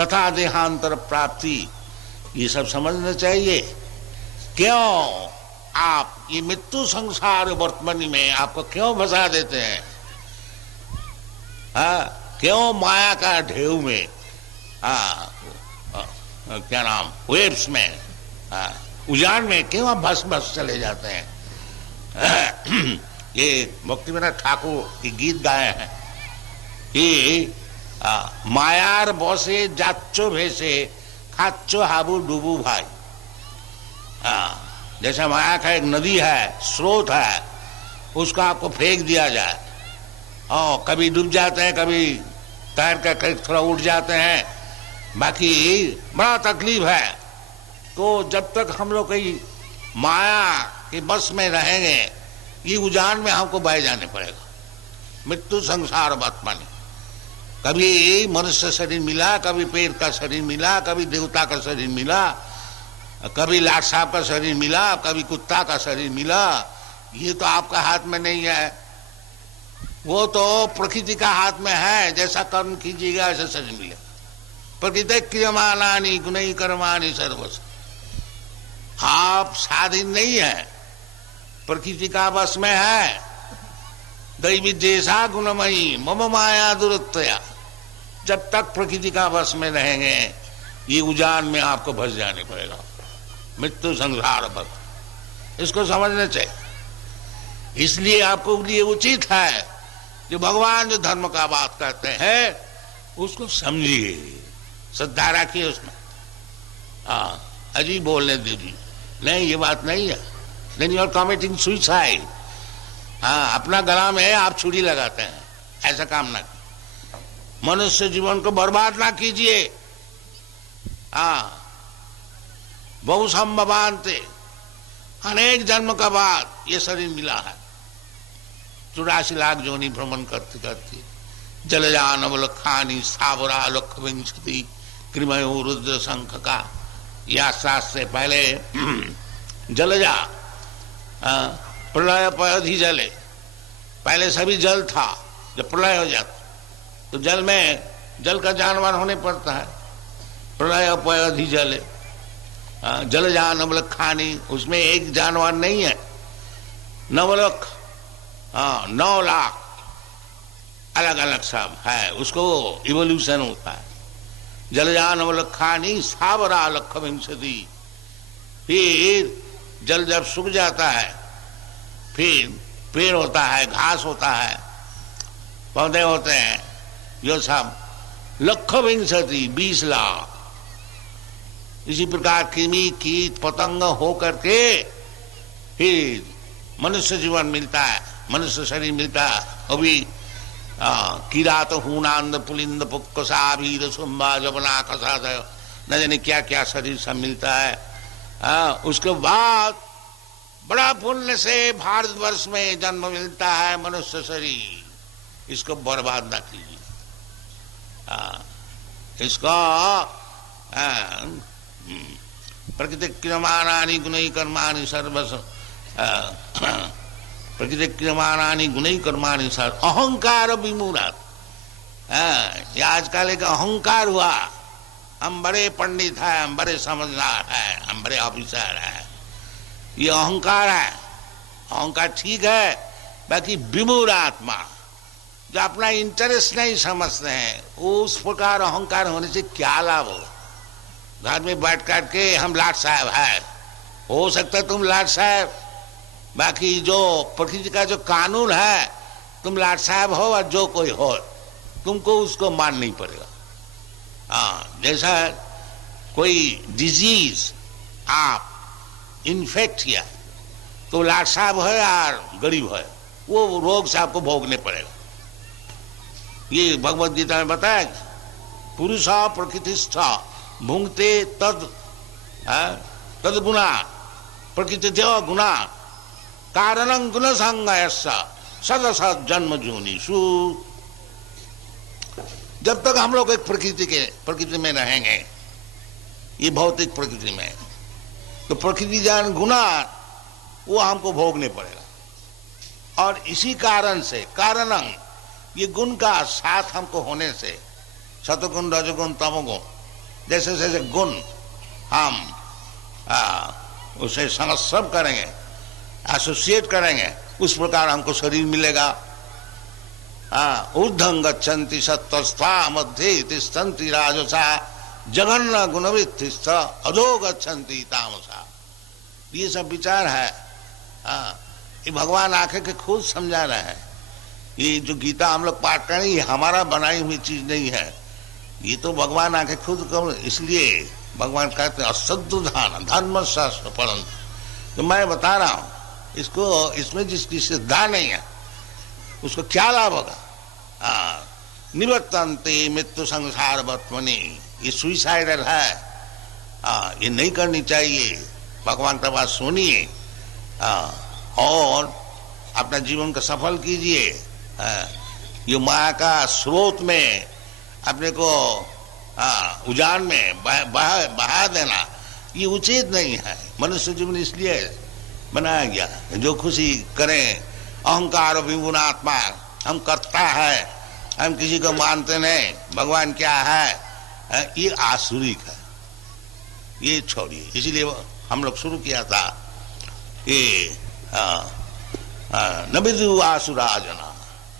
तथा देहांतर प्राप्ति, ये सब समझना चाहिए। क्यों आप ये मृत्यु संसार वर्तमानी में आपको क्यों फंसा देते हैं? क्यों माया का ढेउ में, क्या नाम, वेव्स में, उजान में क्यों आप भस भस चले जाते हैं? ये मुक्तिविनोद ठाकुर के गीत गाए हैं कि मायार बसे जाच्चो भेसे खाच्चो हाबू डूबू भाई। जैसे माया का एक नदी है, स्रोत है, उसको आपको फेंक दिया जाए, और कभी डूब जाते हैं, कभी तैर कर थोड़ा उठ जाते हैं, बाकी बड़ा तकलीफ है। तो जब तक हम लोग कहीं माया के बस में रहेंगे, ये उजान में हमको बह जाने पड़ेगा। मृत्यु संसार वर्तमानी, कभी मनुष्य शरीर मिला, कभी पेड़ का शरीर मिला, कभी देवता का शरीर मिला, कभी लाट साहब का शरीर मिला, कभी कुत्ता का शरीर मिला। ये तो आपका हाथ में नहीं है, वो तो प्रकृति का हाथ में है। जैसा कर्म कीजिएगा ऐसा शरीर मिलेगा। प्रकृति क्रियमाणानि गुणै कर्माणि सर्वश, आप स्वाधीन नहीं है, प्रकृति का बस में है। दैवी जैसा गुणमयी मम माया दुरत्या, जब तक प्रकृति का बस में रहेंगे, ये उजान में आपको फंस जाने पड़ेगा। मृत्यु संसार भक्त, इसको समझना चाहिए। इसलिए आपको लिए उचित है जो भगवान जो धर्म का बात करते हैं उसको समझिए, श्रद्धा रखिए उसमें। अजीब बोलने दीजिए, नहीं ये बात नहीं है, then you are committing suicide. अपना गला में आप छुरी लगाते हैं, ऐसा काम ना कीजिए। मनुष्य जीवन को बर्बाद ना कीजिए। बहु संभवांते, अनेक जन्म का बाद ये शरीर मिला है। 84 लाख जोनी भ्रमण करते करते जलजा नवल खानी स्थावरा लख विंशति कृमयो रुद्र शंख का या शास्त्र से पहले जलजा प्रलय पयधि जले, पहले सभी जल था, जब प्रलय हो जाता तो जल में जल का जानवर होने पड़ता है। प्रलय पयधि जले, जलजा नवलख खानी, उसमें एक जानवर नहीं है, नवलख 9 लाख अलग अलग सब है, उसको इवोल्यूशन होता है। जलजा नवलख खानी स्थावरा लख विंशति, फिर जल जब सूख जाता है फिर पेड़ होता है, घास होता है, पौधे होते हैं, यो सब लख विंशति 20 लाख। इसी प्रकार कृमि कीट पतंग हो करके फिर मनुष्य जीवन मिलता है, मनुष्य शरीर मिलता है। अभी किरात हूनांद पुलिंद पुक्कसा वीर सुम्बा जबना कसाद, न जाने क्या क्या शरीर सब मिलता है। उसके बाद बड़ा पुण्य से भारतवर्ष में जन्म मिलता है मनुष्य शरीर। इसको बर्बाद न कीजिए, इसको प्रकृति क्रियमाणानि गुणै कर्माणि सर्वस, प्रकृति क्रियमाणानि गुणै कर्माणि सर्व अहंकार विमूढ़ात्। ये आजकल एक अहंकार हुआ, हम बड़े पंडित हैं, हम बड़े समझदार हैं, हम बड़े ऑफिसर हैं, ये अहंकार है। अहंकार ठीक है, बाकी विमूढ़ आत्मा जो अपना इंटरेस्ट नहीं समझते हैं, उस प्रकार अहंकार होने से क्या लाभ हो। घर में बैठ कर के हम लाट साहब है, हो सकता है तुम लाट साहब, बाकी जो प्रकृति का जो कानून है, तुम लाट साहब हो और जो कोई हो, तुमको उसको मान नहीं पड़ेगा। जैसा कोई डिजीज आप इन्फेक्ट किया तो लाट साहब है और गरीब है, वो रोग से आपको भोगने पड़ेगा। ये भगवद गीता में बताया, पुरुषा प्रकृतिस्था भुंगते तद तद गुणा प्रकृति गुणा कारणं गुण संगयस्सा सदसद जन्म जोनिषु। जब तक हम लोग एक प्रकृति में रहेंगे, ये भौतिक प्रकृति में, तो प्रकृति जान गुना वो हमको भोगने पड़ेगा। और इसी कारण से कारणं, ये गुण का साथ हमको होने से, सतगुण रजगुण तमगुण जैसे जैसे गुण हम उसे संगस्रव करेंगे, एसोसिएट करेंगे, उस प्रकार हमको शरीर मिलेगा। ऊर्ध्वं गच्छन्ति सत्त्वस्था मध्ये तिष्ठन्ति राजसा जघन्य गुणवृत्तिस्थ अधो गच्छन्ति तामसा। ये सब विचार है। ये भगवान आके के खुद समझा रहे हैं। ये जो गीता हम लोग पाठ करें, ये हमारा बनाई हुई चीज नहीं है, ये तो भगवान आके खुद कर। इसलिए भगवान कहते हैं असद्धान धर्म शास्त्र पढ़न। तो मैं बता रहा हूं इसको, इसमें जिसकी श्रद्धा नहीं है उसको क्या लाभ होगा। निवर्तन्ते मृत्यु संसार वर्तमनि, ये सुइसाइडल है, ये नहीं करनी चाहिए। भगवान का बात सुनिए और अपना जीवन को सफल कीजिए। ये माया का स्रोत में अपने को उजान में बहा देना ये उचित नहीं है। मनुष्य जीवन इसलिए बनाया गया जो खुशी करें। अहंकार विगुण आत्मा, हम करता है, हम किसी को मानते नहीं, भगवान क्या है, ये आसुरिक है, ये छोड़िए। इसीलिए हम लोग शुरू किया था ये नबिदु आसुराजना,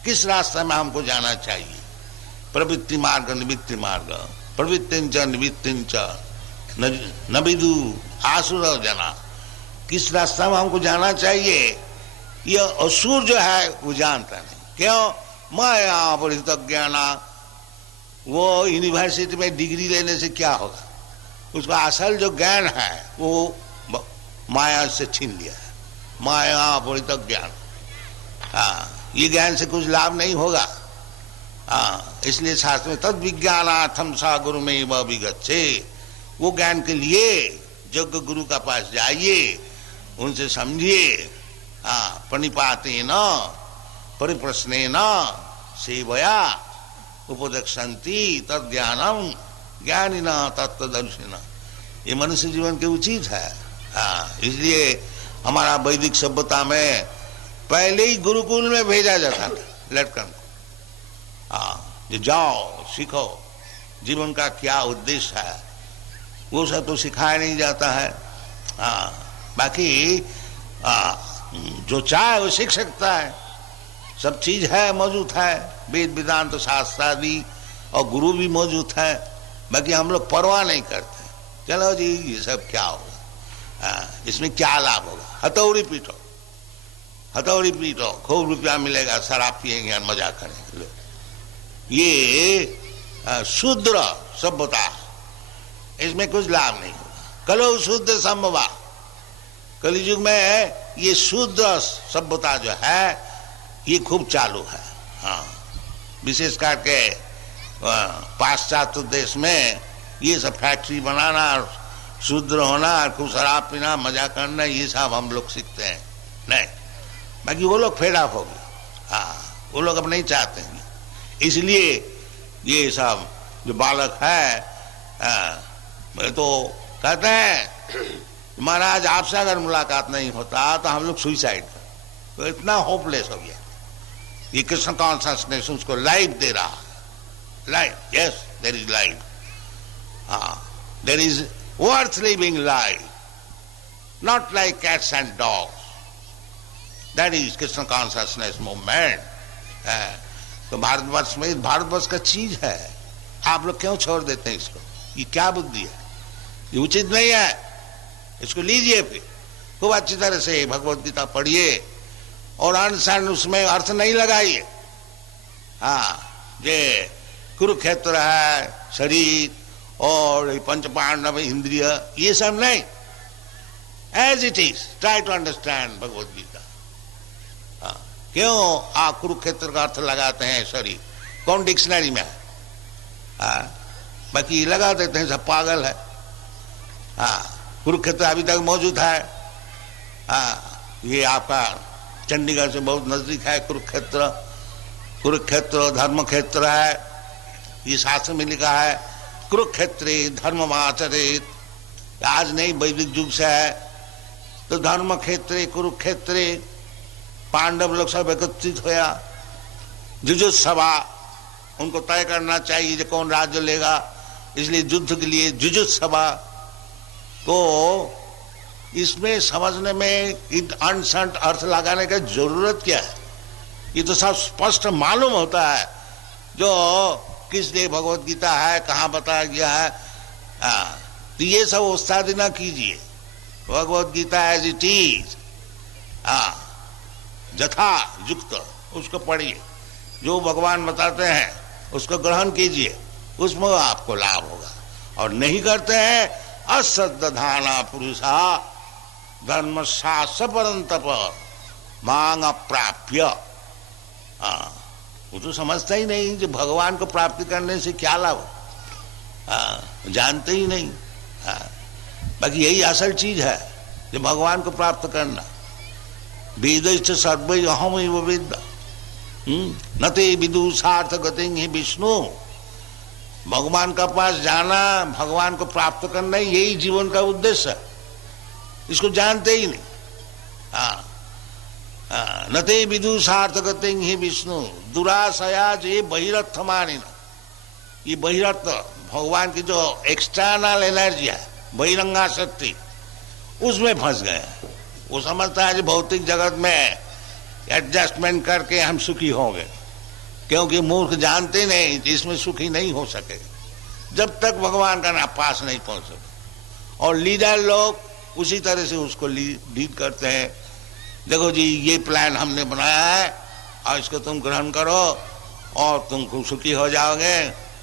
किस रास्ते में हमको जाना चाहिए। प्रवृत्ति मार्ग निवृत्ति मार्ग, प्रवृत्तिंच निवृत्तिंच नबिदु आसुर जना, किस रास्ता में हमको जाना चाहिए। ये असुर जो है वो जानता नहीं। क्यों? माया परित ज्ञाना, वो यूनिवर्सिटी में डिग्री लेने से क्या होगा? उसका असल जो ज्ञान है वो माया से छीन लिया है। माया परित ज्ञान, ये ज्ञान से कुछ लाभ नहीं होगा। इसलिए शास्त्र में तद विज्ञानार्थम सा गुरु में वह विगच्छे, वो ज्ञान के लिए योग्य गुरु का पास जाइए, उनसे समझिए। प्रणिपाते न परिप्रश्ने न सेवया उपदक्षन्ति तद ज्ञानम ज्ञानी न तत्वदर्शिन, ये मनुष्य जीवन के उचित है। इसलिए हमारा वैदिक सभ्यता में पहले ही गुरुकुल में भेजा जाता था लड़कन को। जो जाओ सीखो जीवन का क्या उद्देश्य है, वो सब तो सिखाया नहीं जाता है। बाकी जो चाहे वो सीख सकता है, सब चीज है, मौजूद है, वेद वेदांत शास्त्र आदि, और गुरु भी मौजूद है। बाकी हम लोग परवाह नहीं करते, चलो जी ये सब क्या होगा, इसमें क्या लाभ होगा, हथौड़ी पीटो, हथौड़ी पीटो, खूब रुपया मिलेगा, शराब पिएंगे और मजा करेंगे। ये शूद्र सभ्यता, इसमें कुछ लाभ नहीं होगा। कलो शुद्ध संभवा, कलियुग में ये शूद्र सभ्यता जो है ये खूब चालू है। विशेष करके पाश्चात्य देश में ये सब फैक्ट्री बनाना, शूद्र होना, खूब शराब पीना, मजा करना, ये सब हम लोग सीखते हैं। नहीं, बाकी वो लोग फेड ऑफ हो गए। वो लोग अब नहीं चाहते हैं, इसलिए ये सब जो बालक है तो कहते हैं महाराज आपसे अगर मुलाकात नहीं होता तो हम लोग सुइसाइड कर, तो इतना होपलेस हो गया। ये कृष्ण कॉन्शसनेस उसको लाइफ दे रहा है, life, yes there is life, there is worth living life, not like cats and dogs, that is Krishna consciousness movement. तो भारतवर्ष में, भारतवर्ष का चीज है, आप लोग क्यों छोड़ देते हैं इसको? ये क्या बुद्धि है? ये उचित नहीं है। इसको लीजिए, फिर खूब अच्छी तरह से भगवत गीता पढ़िए और अनशन उसमें अर्थ नहीं लगाइए। ये कुरुक्षेत्र है, शरीर और पंच पांडव इंद्रिय, ये सब नहीं, as it is try to understand Bhagavad Gita. क्यों आप कुरुक्षेत्र का अर्थ लगाते हैं शरीर? कौन डिक्शनरी में है? बाकी लगा देते हैं, सब पागल है। कुरुक्षेत्र अभी तक मौजूद है। ये आपका चंडीगढ़ से बहुत नजदीक है कुरुक्षेत्र। कुरुक्षेत्र धर्म क्षेत्र है, ये शास्त्र में लिखा है, कुरुक्षेत्रे धर्ममाचरेत। आज नहीं, वैदिक युग से है। तो धर्म क्षेत्रे कुरुक्षेत्रे पांडव लोग सब एकत्रित होया, जुजुत्सवा, उनको तय करना चाहिए जो कौन राज्य लेगा, इसलिए युद्ध के लिए जुजुत्सवा। तो इसमें समझने में अनसंट अर्थ लगाने का जरूरत क्या है? ये तो सब स्पष्ट मालूम होता है जो किस लिए भगवत गीता है, कहाँ बताया गया है। तो ये सब उस्तादी ना कीजिए, Bhagavad Gita as it is, यथा युक्त उसको पढ़िए, जो भगवान बताते हैं उसको ग्रहण कीजिए, उसमें आपको लाभ होगा। और नहीं करते हैं, असद्धाना पुरुषा धर्म शास्त्र परंतप मांग अप्राप्य। वो तो समझता ही नहीं कि भगवान को प्राप्ति करने से क्या लाभ, जानते ही नहीं। बाकी यही असल चीज है, जो भगवान को प्राप्त करना। वेद सर्व अहम वेद न ते विदुषार्थ गति विष्णु। भगवान का पास जाना, भगवान को प्राप्त करना, यही जीवन का उद्देश्य है। इसको जानते ही नहीं। न ते विदुषार्थ गति विष्णु दुराशया जे बहिरथ मानी। ये बहिरथ भगवान की जो एक्सटर्नल एनर्जी है, बहिरंगा शक्ति, उसमें फंस गए। वो समझता है कि भौतिक जगत में एडजस्टमेंट करके हम सुखी होंगे, क्योंकि मूर्ख जानते नहीं कि इसमें सुखी नहीं हो सके जब तक भगवान का ना पास नहीं पहुंच सके। और लीडर लोग उसी तरह से उसको लीड करते हैं। देखो जी, ये प्लान हमने बनाया है और इसको तुम ग्रहण करो, और तुम सुखी हो जाओगे।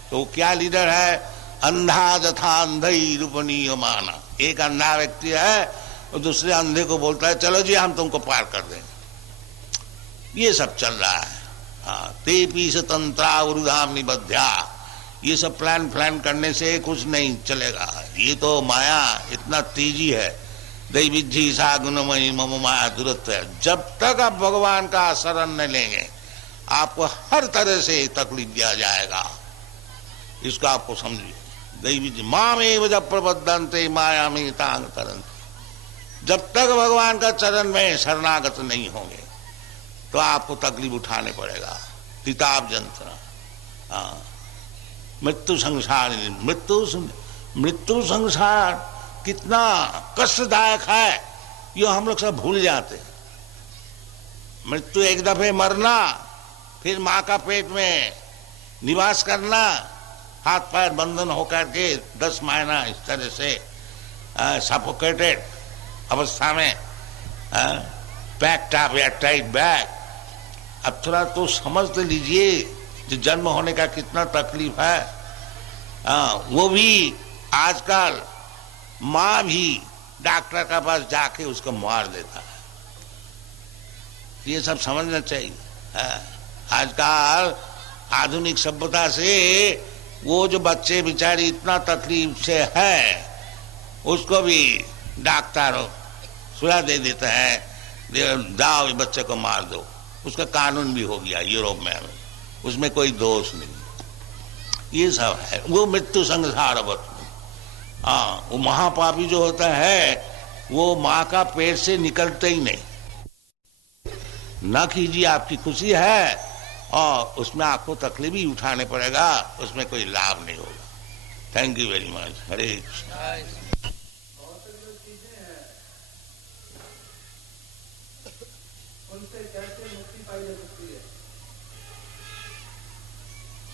तो क्या लीडर है? अंधा जथा अंधई रूपनीय माना। एक अंधा व्यक्ति है और दूसरे अंधे को बोलता है चलो जी हम तुमको पार कर देंगे। ये सब चल रहा है। हाँ, ते पीस तंत्रा उरुधाम निबध्या, ये सब प्लान करने से कुछ नहीं चलेगा। ये तो माया इतना तेजी है। दैविद्धि सा गुणमयी मम माया दुरत्व है। जब तक आप भगवान का शरण नहीं लेंगे आपको हर तरह से तकलीफ दिया जाएगा। इसको आपको समझिए। दैविद्धि मामेव जब प्रबद्धन्ते माया में तांग तरन्ते। जब तक भगवान का चरण में शरणागत नहीं होंगे तो आपको तकलीफ उठाने पड़ेगा। तिताब यंत्रणा, मृत्यु संसार। मृत्यु संसार कितना कष्टदायक है ये हम लोग सब भूल जाते हैं। मृत्यु एक दफे मरना, फिर माँ का पेट में निवास करना, हाथ पैर बंधन होकर के 10 महीना इस तरह से सफोकेटेड अवस्था में, पैक्ड अप या टाइट बैग। अब थोड़ा तो समझ तो लीजिए कि जन्म होने का कितना तकलीफ है। वो भी आजकल माँ भी डॉक्टर के पास जाके उसको मार देता है। ये सब समझना चाहिए। आजकल आधुनिक सभ्यता से वो जो बच्चे बेचारे इतना तकलीफ से है उसको भी डॉक्टर सुला दे देते हैं, जाओ ये बच्चे को मार दो। उसका कानून भी हो गया यूरोप में, उसमें कोई दोष नहीं। ये सब है वो मृत्यु संसार। हाँ, वो महापापी जो होता है वो माँ का पेट से निकलते ही नहीं। न कीजिए, आपकी खुशी है और उसमें आपको तकलीफ ही उठाने पड़ेगा, उसमें कोई लाभ नहीं होगा। Thank you very much. Hare Krishna.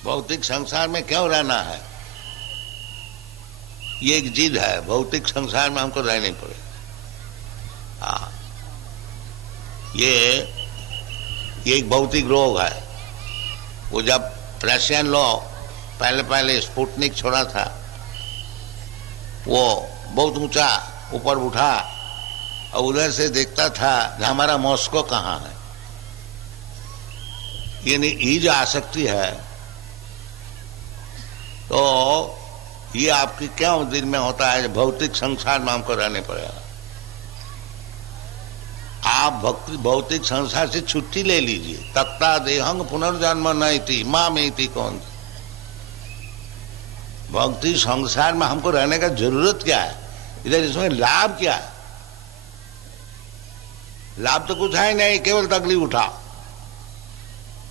भौतिक संसार में क्यों रहना है? ये एक जिद है। भौतिक संसार में हमको रहना ही पड़ेगा। हाँ, ये एक भौतिक रोग है। वो जब रशियन लोग पहले स्पुतनिक छोड़ा था, वो बहुत ऊंचा ऊपर उठा और उधर से देखता था हमारा मॉस्को कहाँ है। ये जो आसक्ति है तो ये आपकी क्यों दिल में होता है? भौतिक संसार में हमको रहने पड़ेगा। आप भौतिक संसार से छुट्टी ले लीजिए। तक्ता देहंग पुनर्जन्म नहीं थी माँ में थी कौन। भौतिक संसार में हमको रहने का जरूरत क्या है? इधर इसमें लाभ क्या है? लाभ तो कुछ है नहीं, केवल तकलीफ उठा।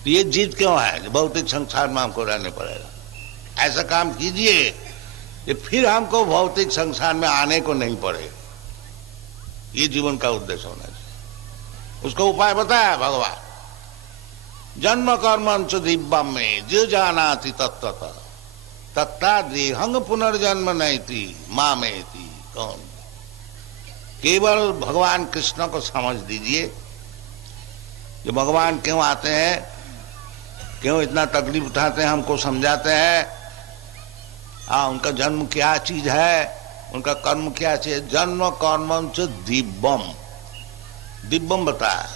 ये जिद क्यों है? भौतिक संसार में हमको रहने पड़ेगा। ऐसा काम कीजिए कि फिर हमको भौतिक संसार में आने को नहीं पड़े। ये जीवन का उद्देश्य होना चाहिए। उसका उपाय बताया भगवान। जन्म कर्मंच दिव्यम में जो जानाति तत्वतः तत्ता देहंग पुनर्जन्म नहीं थी माँ में थी कौन। केवल भगवान कृष्ण को समझ दीजिए। जो भगवान क्यों आते हैं, क्यों इतना तकलीफ उठाते हैं, हमको समझाते हैं। उनका जन्म क्या चीज है, उनका कर्म क्या चीज है। जन्म कर्मम च दिव्यम, दिव्यम बताया।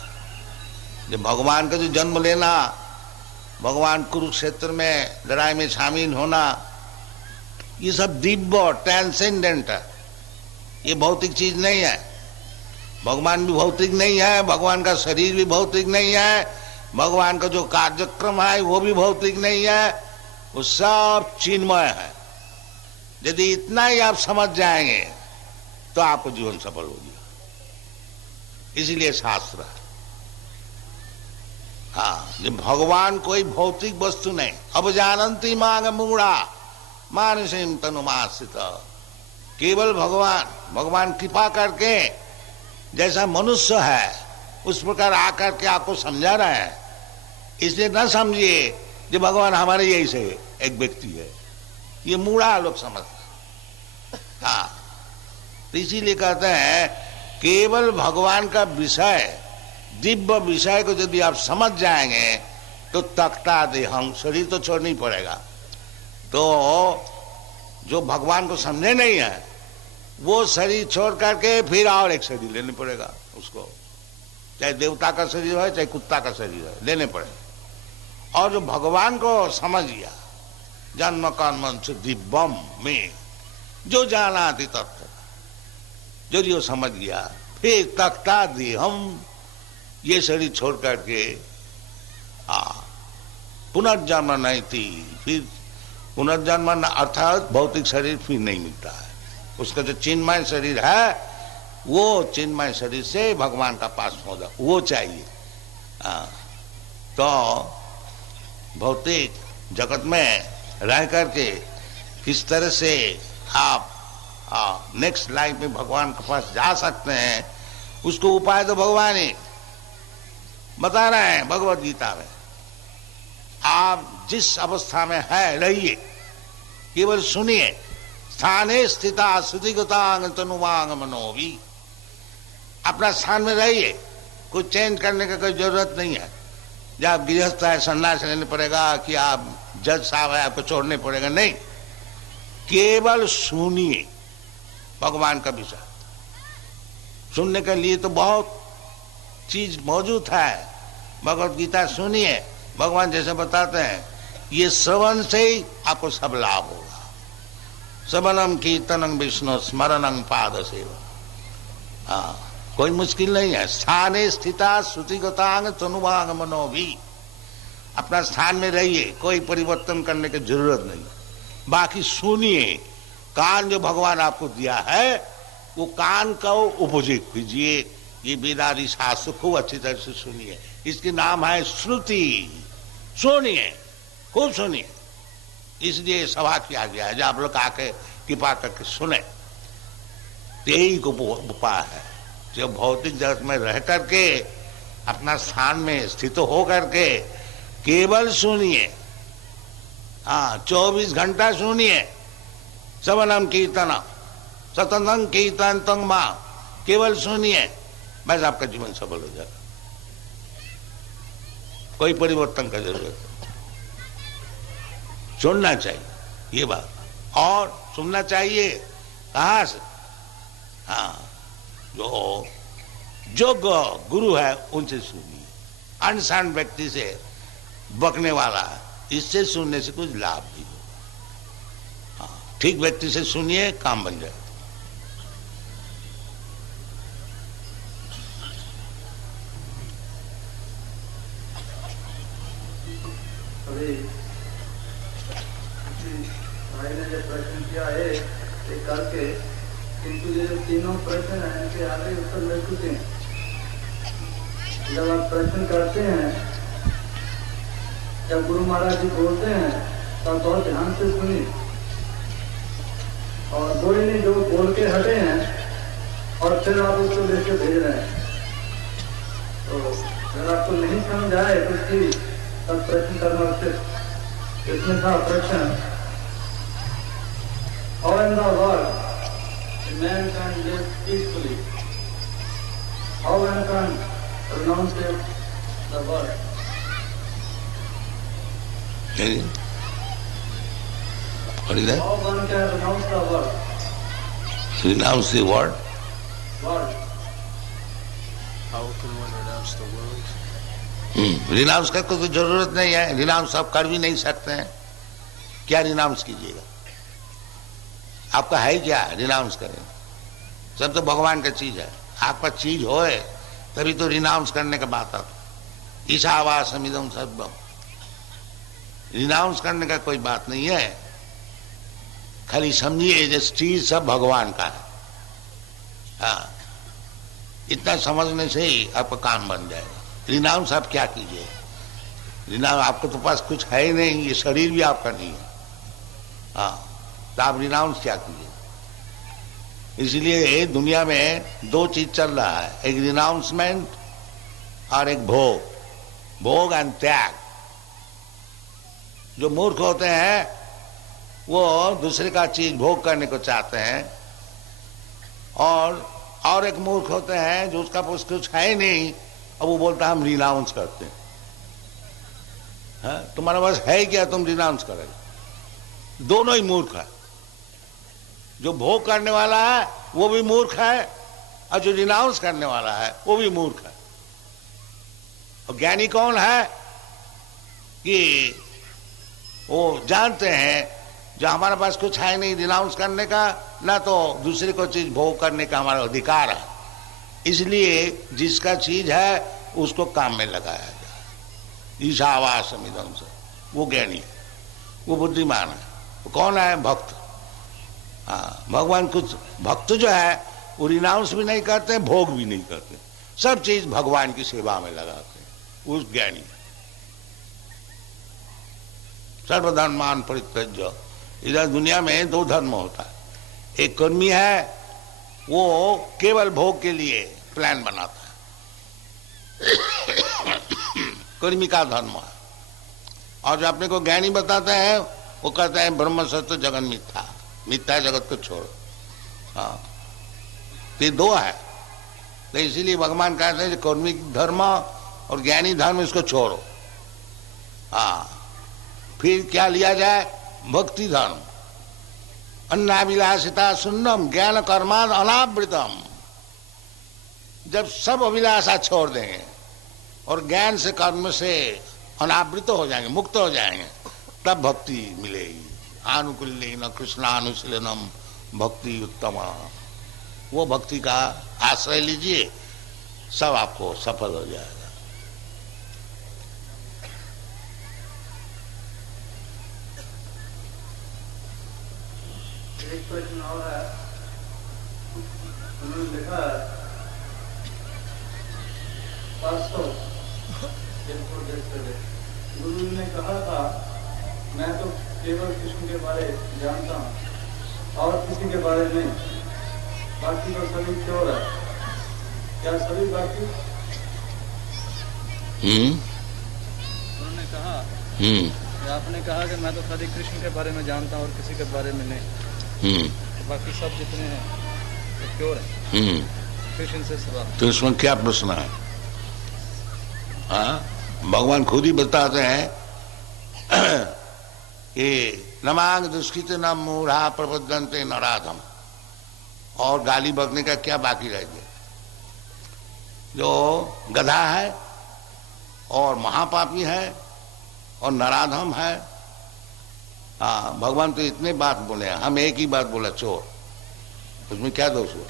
जब भगवान का जो जन्म लेना, भगवान कुरुक्षेत्र में लड़ाई में शामिल होना, ये सब दिव्य ट्रांसेंडेंट है। ये भौतिक चीज नहीं है। भगवान भी भौतिक नहीं है, भगवान का शरीर भी भौतिक नहीं है, भगवान का जो कार्यक्रम है वो भी भौतिक नहीं है। वो सब चिन्मय है। यदि इतना ही आप समझ जाएंगे तो आपको जीवन सफल होगी। इसीलिए शास्त्र है। हाँ, जब भगवान कोई भौतिक वस्तु नहीं। अब जानंती मांग मूढ़ा मानसिम तनुमासित। केवल भगवान कृपा करके जैसा मनुष्य है उस प्रकार आकर के आपको समझा रहा है। इसलिए न समझिए कि भगवान हमारे यही से एक व्यक्ति है। ये मूढ़ा लोग समझते। हाँ, तो इसीलिए कहते हैं केवल भगवान का विषय, दिव्य विषय को यदि आप समझ जाएंगे तो तख्ता देहं, शरीर तो छोड़ना ही पड़ेगा। तो जो भगवान को समझे नहीं है वो शरीर छोड़ करके फिर और एक शरीर लेने पड़ेगा उसको, चाहे देवता का शरीर हो चाहे कुत्ता का शरीर हो, लेने पड़ेगा। और जो भगवान को समझ गया, जन्म कर्म से दिव्यम में जो जाना थी तत्व, जो जो समझ गया, फिर तख्ता देहम, ये शरीर छोड़ करके पुनर्जन्म नहीं थी, फिर पुनर्जन्म अर्थात भौतिक शरीर फिर नहीं मिलता है। उसका जो चिन्मय शरीर है वो चिन्मय शरीर से भगवान का पास होगा, वो चाहिए। तो भौतिक जगत में रह करके किस तरह से आप नेक्स्ट लाइफ में भगवान के पास जा सकते हैं, उसको उपाय तो भगवान ही बता रहे हैं भगवत गीता में। आप जिस अवस्था में है रहिए, केवल सुनिए। स्थाने स्थिता श्रुतिगतांग तनुवांग मनोवी, अपना स्थान में रहिए, कुछ चेंज करने का कोई जरूरत नहीं है। जब आप गृहस्थ है संन्यास लेने पड़ेगा कि आप जज साहब है आपको छोड़ने पड़ेगा, नहीं, केवल सुनिए भगवान का विषय। सुनने के लिए तो बहुत चीज मौजूद है, भगवत गीता सुनिए। भगवान जैसे बताते हैं, ये श्रवण से ही आपको सब लाभ होगा। श्रवणम कीर्तनम विष्णु स्मरणम पाद सेवा, कोई मुश्किल नहीं है। स्थाने स्थिता श्रुतिगतांग तनुवांग मनोभी, अपना स्थान में रहिए, कोई परिवर्तन करने की जरूरत नहीं। बाकी सुनिए, कान जो भगवान आपको दिया है वो कान का उपयोग कीजिए। ये वेदादि शास्त्र खूब अच्छी तरह से सुनिए, इसके नाम है श्रुति। सुनिए, खूब सुनिए, इसलिए सभा किया गया है, जब आप लोग आके कृपा करके सुने। यही उपाय है, जो भौतिक जगत में रह करके अपना स्थान में स्थित हो करके केवल सुनिए। 24 घंटा सुनिए, श्रवणम कीर्तन सततम कीर्तन तंग मां, केवल सुनिए, बस आपका जीवन सफल हो जाएगा। कोई परिवर्तन का जरूरत नहीं, सुनना चाहिए ये बात। और सुनना चाहिए कहां से? जो गुरु है उनसे सुनिए। अनजान व्यक्ति से बकने वाला, इससे सुनने से कुछ लाभ नहीं होगा। ठीक व्यक्ति से सुनिए, काम बन जाए। भाई ने जो प्रश्न किया है ये करके, किंतु ये जो तीनों प्रश्न हैं इनके आगे उत्तर मिल चुके हैं। जब आप प्रश्न करते हैं, जब गुरु महाराज जी बोलते हैं तब बहुत ध्यान से सुनिए, और कोई नहीं जो बोल के हटे हैं और फिर आप उसको लेके भेज रहे हैं, तो अगर आपको नहीं समझ आए तो उसकी तब प्रश्न करना उचित। इसमें था प्रश्न, how in the world a man can live peacefully? How one can pronounce the word? What is that? How one can pronounce the word? Renounce the word? Word. How can one renounce the world? Renounce करने को तो जरूरत नहीं है, renounce आप कर भी नहीं सकते हैं। क्या रिनाउंस कीजिएगा? आपका है क्या रिनाउंस करें? सब तो भगवान का चीज है। आपका चीज होए तभी तो रिनाउंस करने का बात आता। ईशावासम इदं सर्वम, रिनाउंस करने का कोई बात नहीं है। खाली समझिए ये चीज सब भगवान का है। हाँ, इतना समझने से ही आपका काम बन जाएगा। रिनाउंस आप क्या कीजिए? रिनाउंस आपके तो पास कुछ है ही नहीं, ये शरीर भी आपका नहीं है। हाँ, तो आप रिनाउंस क्या कीजिए? इसलिए दुनिया में दो चीज चल रहा है, एक रिनाउंसमेंट और एक भोग। भोग एंड त्याग। जो मूर्ख होते हैं वो दूसरे का चीज भोग करने को चाहते हैं, और एक मूर्ख होते हैं जो उसका कुछ है ही नहीं, अब वो बोलता है हम रिनाउंस करते हैं। तुम्हारे पास है क्या, तुम रिनाउंस करोगे? दोनों ही मूर्ख है। जो भोग करने वाला है वो भी मूर्ख है, और जो रिनाउंस करने वाला है वो भी मूर्ख है। और ज्ञानी कौन है कि वो जानते हैं जो हमारे पास कुछ है नहीं रिनाउंस करने का, ना तो दूसरे को चीज भोग करने का हमारा अधिकार है, इसलिए जिसका चीज है उसको काम में लगाया जाए। ईशावासम इदं से, वो ज्ञानी है, वो बुद्धिमान है। वो कौन है? भक्त। हाँ, भगवान कुछ भक्त जो है वो रिनाउंस भी नहीं करते, भोग भी नहीं करते, सब चीज भगवान की सेवा में लगाते हैं। उस ज्ञानी सर्वधर्मान परित्यज्य। इधर दुनिया में दो धर्म होता है, एक कर्मी है वो केवल भोग के लिए प्लान बनाता है, कर्मी का धर्म है। और जो अपने को ज्ञानी बताते हैं वो कहते हैं ब्रह्म सत्य जगन मिथ्या, मिथ्या जगत को छोड़ो। हाँ, ये दो है। तो इसीलिए भगवान कहते हैं कर्मी धर्म और ज्ञानी धर्म इसको छोड़ो। हाँ, फिर क्या लिया जाए? भक्ति धर्म। अन्नाभिलाषिता सुन्नम ज्ञान कर्माद अनावृतम। जब सब अभिलाषा छोड़ देंगे और ज्ञान से कर्म से अनावृत हो जाएंगे, मुक्त हो जाएंगे, तब भक्ति मिलेगी। आनुकूल्येन कृष्णानुशीलनम भक्ति उत्तम। वो भक्ति का आश्रय लीजिए, सब आपको सफल हो जाएगा। एक प्रश्न और है, उन्होंने लिखा है 500 गुरु जी ने कहा था मैं तो केवल कृष्ण के बारे जानता हूँ और किसी के बारे में, बाकी तो सभी चोर है। क्या सभी बाकी? उन्होंने कहा आपने कहा कि मैं तो खाली कृष्ण के बारे में जानता हूँ और किसी के बारे में नहीं, बाकी सब जितने हैं तो क्यों है? कृष्ण से सिवा। तो इसमें क्या प्रश्न है? हाँ, भगवान खुद ही बताते हैं कि नमांग दुष्कृत न मूढ़ा प्रबद्धन्ते नराधम। और गाली बकने का क्या बाकी रह गया? जो गधा है और महापापी है और नराधम है। हाँ, भगवान तो इतने बात बोले, हम एक ही बात बोला चोर, उसमें क्या दोष हुआ?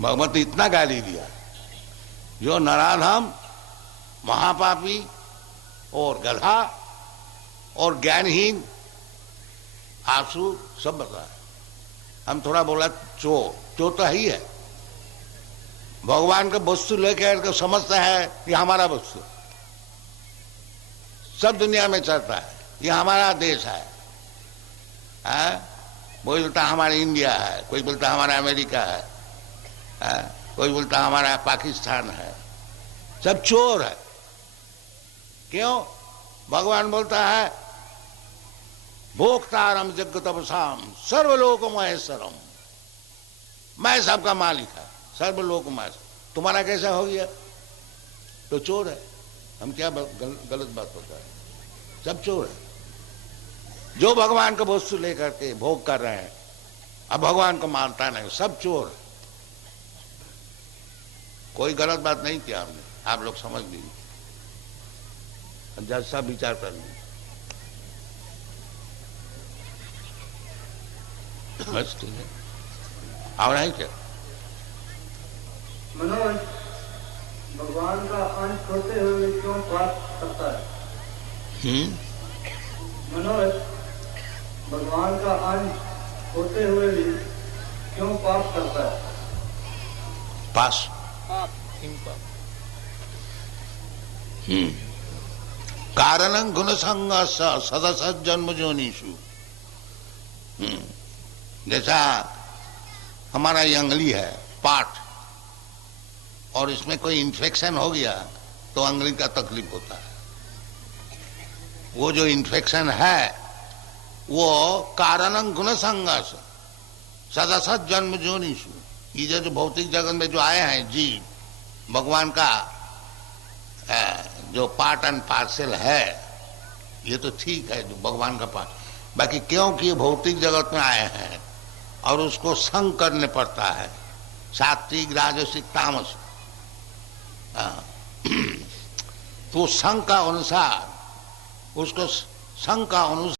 भगवान तो इतना गाली दिया। जो नराधम, महापापी और गधा और ज्ञानहीन, आंसू सब बताया। हम थोड़ा बोला चोर, चोर तो ही है। भगवान का वस्तु लेकर समझता है ये हमारा वस्तु, सब दुनिया में चलता है, ये हमारा देश है। कोई बोलता हमारा इंडिया है, कोई बोलता हमारा अमेरिका है, कोई बोलता हमारा पाकिस्तान है, सब चोर है। क्यों? भगवान बोलता है भोक्तारम जगतपसाम सर्वलोक महेश्वरम। मैं सबका मालिक है, सर्वलोक महेश्वर। तुम्हारा कैसा हो गया? तो चोर है। हम क्या गलत बात होता है? सब चोर है। जो भगवान का वस्तु लेकर के भोग कर रहे हैं, अब भगवान को मानता नहीं, सब चोर है। कोई गलत बात नहीं किया हमने, आप लोग समझ लीजिए, जज साहब विचार कर लीजिए। बस ठीक है, और है क्या? मनोज, भगवान का अंश होते हुए क्यों पाप करता है? मनोज, भगवान का अंश होते हुए भी क्यों पाप करता है? पास कारणं गुण संग सदसद जन्म जोनिषु। जैसा हमारा ये अंगली है, पार्ट, और इसमें कोई इन्फेक्शन हो गया तो अंगली का तकलीफ होता है। वो जो इन्फेक्शन है वो कारणं गुण संगस सदसद जन्म जोनिषु। ये जो भौतिक जगत में जो आए हैं जीव, भगवान का जो पार्ट एंड पार्सल है, ये तो ठीक है, जो भगवान का पार्ट, बाकी क्योंकि ये भौतिक जगत में आए हैं और उसको संग करने पड़ता है, सात्विक राजसिक तामस, तो संग का अनुसार, उसको संग का अनुसार